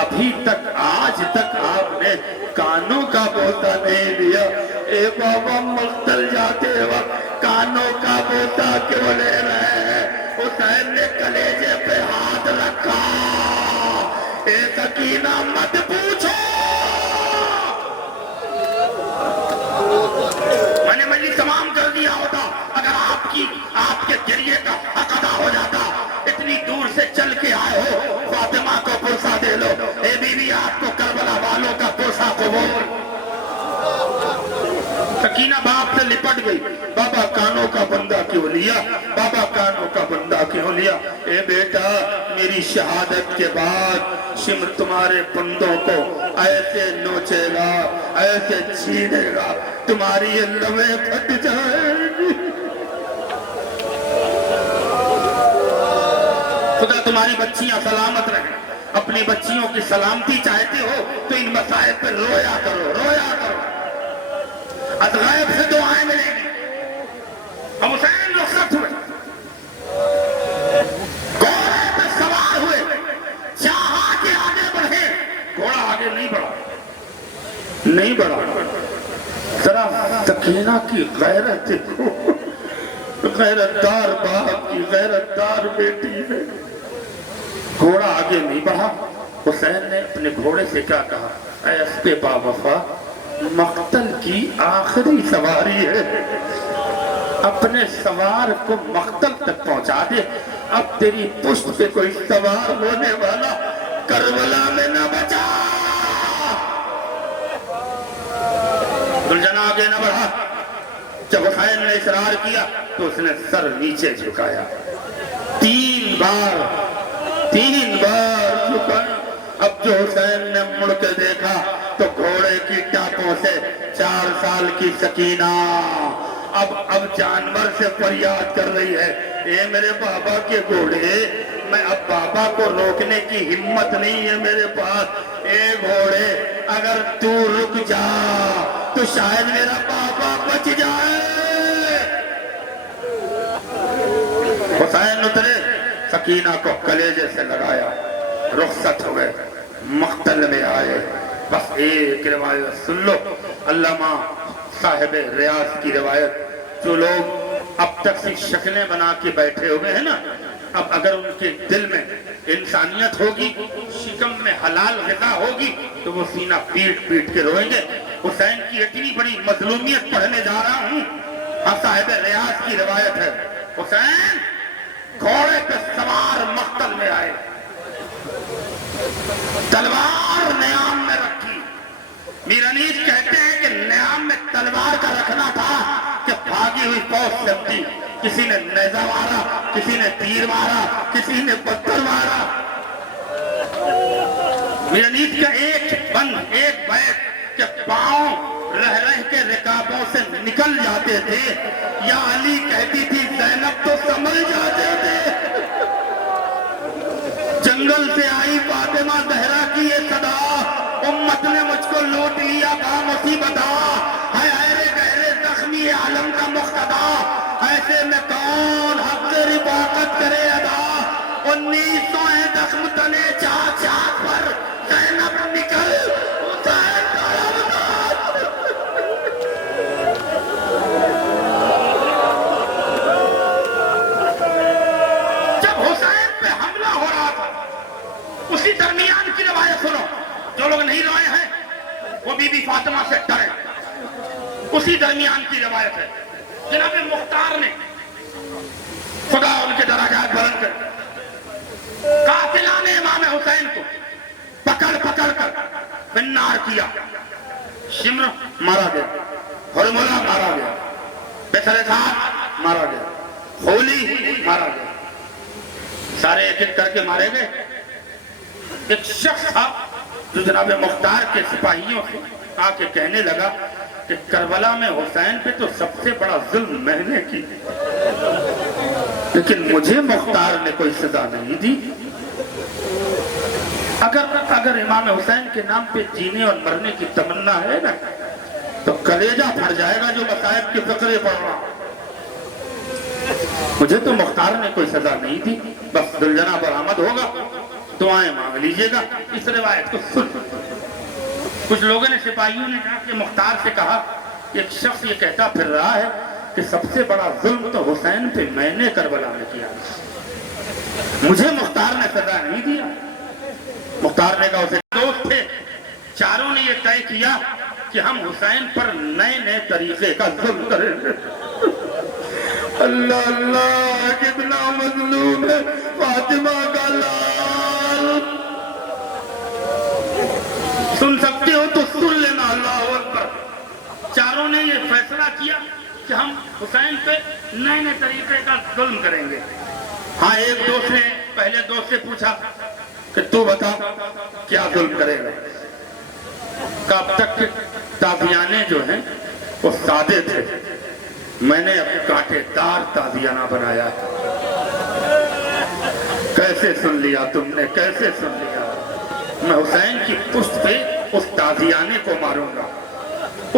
ابھی تک آج تک آپ نے کانوں کا بوسہ نہیں لیا. اے بابا مقتل جاتے وقت کانوں کا بوسہ کیوں لے رہے ہیں؟ حسین نے کلیجے پہ ہاتھ رکھا. اے سکینہ مت پوچھو, میں نے مجلس تمام کر دیا ہوتا اگر آپ کے ذریعے کا حق ادا ہو جاتا. اتنی دور سے چل کے آئے ہو, فاطمہ کو پرسہ دے لو. اے بی بی آپ کو کربلا والوں کا پرسہ قبول. سکینہ باپ سے لپٹ گئی, بابا کانوں کا بندہ کیوں لیا, بابا کانوں کا بندہ کیوں لیا. اے بیٹا, میری شہادت کے بعد شمر تمہارے بندوں کو ایسے نوچے گا, ایسے چھینے گا, تمہاری یہ لویں پھٹ جائیں گی. خدا تمہاری بچیاں سلامت رہیں. اپنی بچیوں کی سلامتی چاہتے ہو تو ان مسائل پہ رویا کرو, رویا کرو. از غیب سے دعائیں ملیں گی. اب حسین رخصت ہوئے, گھوڑے پہ سوار ہوئے, چاہا کہ آگے بڑھے, گھوڑا آگے نہیں بڑھا, نہیں بڑھا. ذرا سکینہ کی غیرت دیکھو, غیرتدار باپ کی غیرتدار بیٹی ہے. گھوڑا آگے نہیں بڑھا. حسین نے اپنے گھوڑے سے کیا کہا, اے اسب با وفا, مقتل کی آخری سواری ہے, اپنے سوار کو مقتل تک پہنچا دے. اب تیری پشت پہ کوئی سوار ہونے والا کربلا میں نہ بچا. دلجنا آگے نہ بڑھا. جب حسین نے اصرار کیا تو اس نے سر نیچے جھکایا. 3 بار جھکایا. اب جو حسین نے مڑ کے دیکھا تو گھوڑے کی ٹانپوں سے 4 سال کی سکینہ اب جانور سے فریاد کر رہی ہے, اے میرے بابا کے گھوڑے, میں اب بابا کو روکنے کی ہمت نہیں ہے میرے پاس. اے گھوڑے, اگر تو رک جا تو شاید میرا بابا بچ جائے. حسین اترے, سکینہ کو کلیجے سے لگایا, رخصت ہوئے, مقتل میں آئے. بس ایک روایت سن لو, علامہ صاحب ریاض کی روایت. جو لوگ اب تک سے شکلیں بنا کے بیٹھے ہوئے ہیں نا, اب اگر ان کے دل میں انسانیت ہوگی، شکم میں حلال غذا ہوگی، تو وہ سینہ پیٹ پیٹ کے روئیں گے۔ حسین کی اتنی بڑی مظلومیت پڑھنے جا رہا ہوں، صاحب ریاض کی روایت ہے، حسین گھوڑے پہ سوار مقتل میں آئے، تلوار نیام میں رکھی۔ میر انیس کہتے ہیں کہ نیام میں تلوار کا رکھنا تھا کہ بھاگی ہوئی فوج چلتی، کسی نے نیزہ مارا، کسی نے تیر مارا، کسی نے پتھر مارا۔ میر انیس کا ایک بند، ایک بیت کہ پاؤں رہ رہ کے رکابوں سے نکل جاتے تھے، یا علی کہتی تھی زینب تو سنبھل جاتے تھے۔ جنگل سے آئی فاطمہ زہرا کی یہ صدا، امت نے مجھ کو لوٹ لیا با مصیبتہ، ہے ایرے گہرے زخمی عالم کا مقتدا، ایسے میں کون حق رفاقت کرے ادا، 1900 ہیں زخم تنے چاک چاک پر، زینب نکل حسین کا رمضان۔ جب حسین پہ حملہ ہو رہا تھا، اسی درمیان کی روایت سنو، جو لوگ نہیں روئے ہیں وہ بی بی فاطمہ سے ڈرے، اسی درمیان کی روایت ہے، جناب مختار نے خدا ان کے درجات بلند کر قاتلان امام حسین کو پکڑ پکڑ کر بنار کیا۔ شمر مارا گیا، ہرملہ مارا گیا، بسرزاد مارا گیا، خولی مارا گیا، سارے ایک ایک کر کے مارے گئے۔ ایک شخص تھا جو جناب مختار کے سپاہیوں سے آ کے کہنے لگا کہ کربلا میں حسین پہ تو سب سے بڑا ظلم میں نے کی، لیکن مجھے مختار نے کوئی سزا نہیں دی۔ اگر امام حسین کے نام پہ جینے اور مرنے کی تمنا ہے نا، تو کلیجہ پھٹ جائے گا جو مصائب کی فقرے پڑھ رہا۔ مجھے تو مختار نے کوئی سزا نہیں دی، بس دلجنا برآمد ہوگا، دعائیں مانگ لیجئے گا۔ اس روایت کو سن، کچھ لوگوں نے سپاہیوں نے جا کے مختار سے کہا، ایک شخص یہ کہتا پھر رہا ہے کہ سب سے بڑا ظلم تو حسین پہ میں نے کربلا میں کیا، مجھے مختار نے سزا نہیں دیا۔ مختار نے کہا اسے دوست تھے، چاروں نے یہ طے کیا کہ ہم حسین پر نئے نئے طریقے کا ظلم کریں گے۔ اللہ اللہ کتنا مظلوم ہے فاطمہ کا لال، سن سکتے ہو تو سن لینا۔ اللہ اکبر۔ چاروں نے یہ فیصلہ کیا کہ ہم حسین پہ نئے نئے طریقے کا ظلم کریں گے۔ ہاں ایک دوست نے پہلے دوست سے پوچھا کہ تو بتا کیا ظلم کرے گا؟ کب تک کے تازیانے جو ہیں وہ سادے تھے، میں نے اب کانٹے دار تازیانہ بنایا۔ کیسے سن لیا تم نے، کیسے سن لیا؟ میں حسین کی پشت پہ اس تازیانے کو ماروں گا،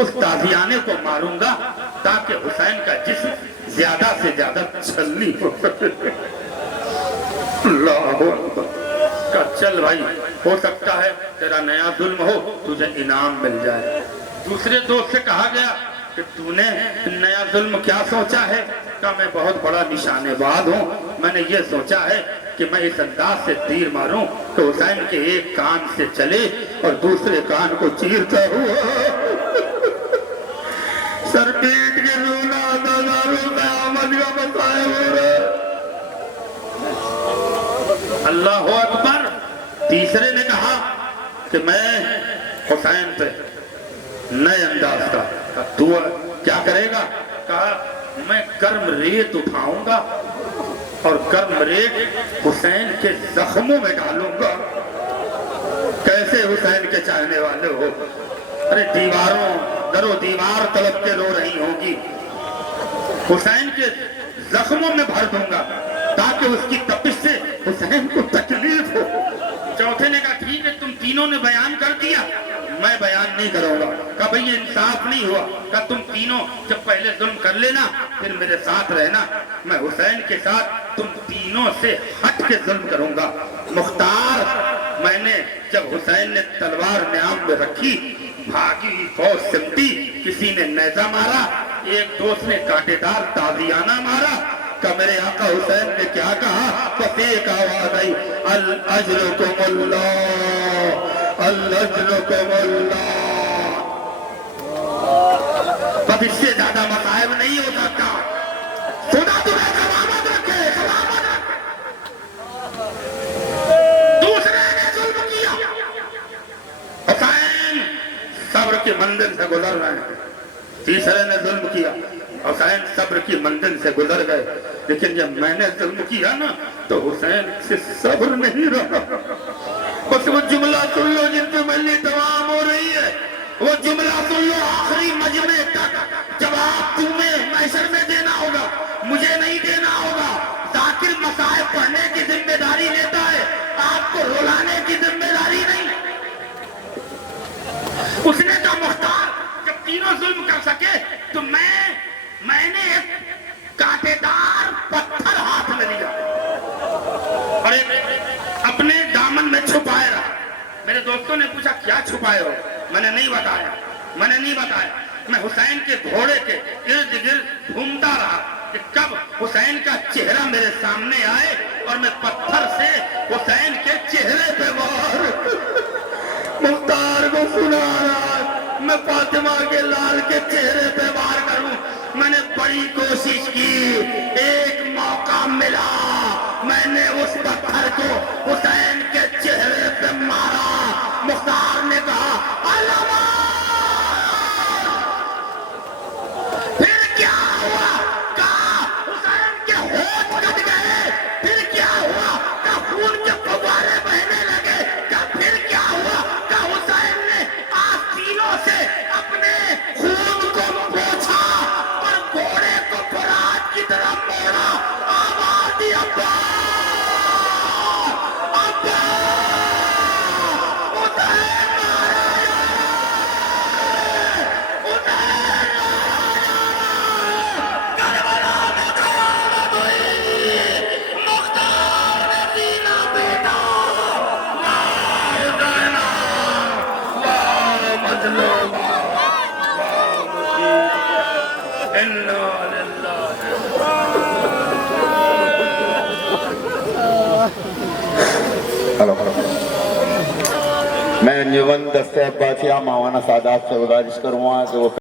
اس تازیانے کو ماروں گا تاکہ حسین کا جسم زیادہ سے زیادہ چھلنی ہو سکے۔ اللہ اکبر۔ کہا چل بھائی، ہو سکتا ہے تیرا نیا ظلم ہو، تجھے انعام مل جائے۔ دوسرے دوست سے کہا گیا کہ تو نے نیا ظلم کیا سوچا ہے؟ کہا میں بہت بڑا نشانے باز ہوں، میں نے یہ سوچا ہے کہ میں اس انداز سے تیر ماروں کہ حسین کے ایک کان سے چلے اور دوسرے کان کو چیرتا ہوا سر پیٹ کے رونا ہزاروں قیامت کا مسائل ہو رہا۔ اللہ اکبر۔ تیسرے نے کہا کہ میں حسین پہ نئے انداز کا، تو کیا کرے گا؟ کہا میں گرم ریت اٹھاؤں گا اور گرم ریت حسین کے زخموں میں ڈالوں گا۔ کیسے حسین کے چاہنے والے ہو؟ ارے دیواروں در و دیوار طلب کے رو رہی ہوں گی، حسین کے زخموں میں بھر دوں گا تاکہ اس کی تپش سے حسین کو تکلیف ہو۔ چوتھے نے کہا ٹھیک ہے، تم تینوں نے بیان کر دیا، میں بیان نہیں کروں گا۔ کہا بھئی یہ انصاف نہیں ہوا۔ کہا تم تینوں جب پہلے ظلم کر لینا پھر میرے ساتھ رہنا، میں حسین کے ساتھ تم تینوں سے ہٹ کے ظلم کروں گا۔ مختار، میں نے جب حسین نے تلوار نیام میں رکھی، بھاگی فوج سمٹی، کسی نے نیزہ مارا، ایک دوست نے کانٹے دار تازیانہ مارا، کہ میرے آقا حسین نے کیا کہا؟ تو ایک آواز آئی، الْأَجْلُكُمُ اللَّهُ الْأَجْلُكُمُ اللَّهُ۔ اب اس سے زیادہ مصائب نہیں ہو سکتا۔ خدا تمہیں سلامت رکھے، سلامت رکھے۔ دوسرے نے ظلم کیا، حسین صبر کی منزل سے گزر رہے ہیں۔ تیسرے نے ظلم کیا، حسین صبر کی منزل سے گزر گئے، لیکن جب میں نے ظلم کیا نا تو حسین سے صبر نہیں رہا۔ بس وہ جملہ سن لو جن پہ ملنی تمام ہو رہی ہے، وہ جملہ سن لو آخری مجمع تک۔ جواب تمہیں محشر میں دینا ہوگا، مجھے نہیں دینا ہوگا۔ ذاکر مصائب پڑھنے کی ذمہ داری لیتا ہے، آپ کو رلانے کی ذمہ داری نہیں۔ اس نے کہا مختار جب تینوں ظلم کر سکے تو میں نے ایک کانٹے دار پتھر ہاتھ میں لیا اور اپنے دامن میں چھپائے رہا۔ میرے دوستوں نے پوچھا کیا چھپائے ہو؟ میں نے نہیں بتایا۔ میں حسین کے گھوڑے کے ارد گرد گھومتا رہا کہ کب حسین کا چہرہ میرے سامنے آئے اور میں پتھر سے حسین کے چہرے پہ وار مختار کو سنا رہا، میں فاطمہ کے لال کے چہرے پہ وار کروں۔ میں نے بڑی کوشش کی، ایک موقع ملا، میں نے اس پتھر کو حسین کے چہرے پہ مارا۔ مختار نے کہا علامہ، پھر کیا ہوا؟ کہا حسین کے ہونٹ کٹ گئے۔ پھر کیا ہوا؟ کہا خون کے فوارے بہنے لگے۔ کہا پھر کیا ہوا؟ کہا حسین نے آستینوں سے اپنے خون کو پوچھا اور گھوڑے کو فرات کی طرف موڑا۔ آواز دی ابا، ابا، حسین مارا میں نیوان دستہ بادشاہ ماوانا سادات سے گزارش کروں گا کہ وہ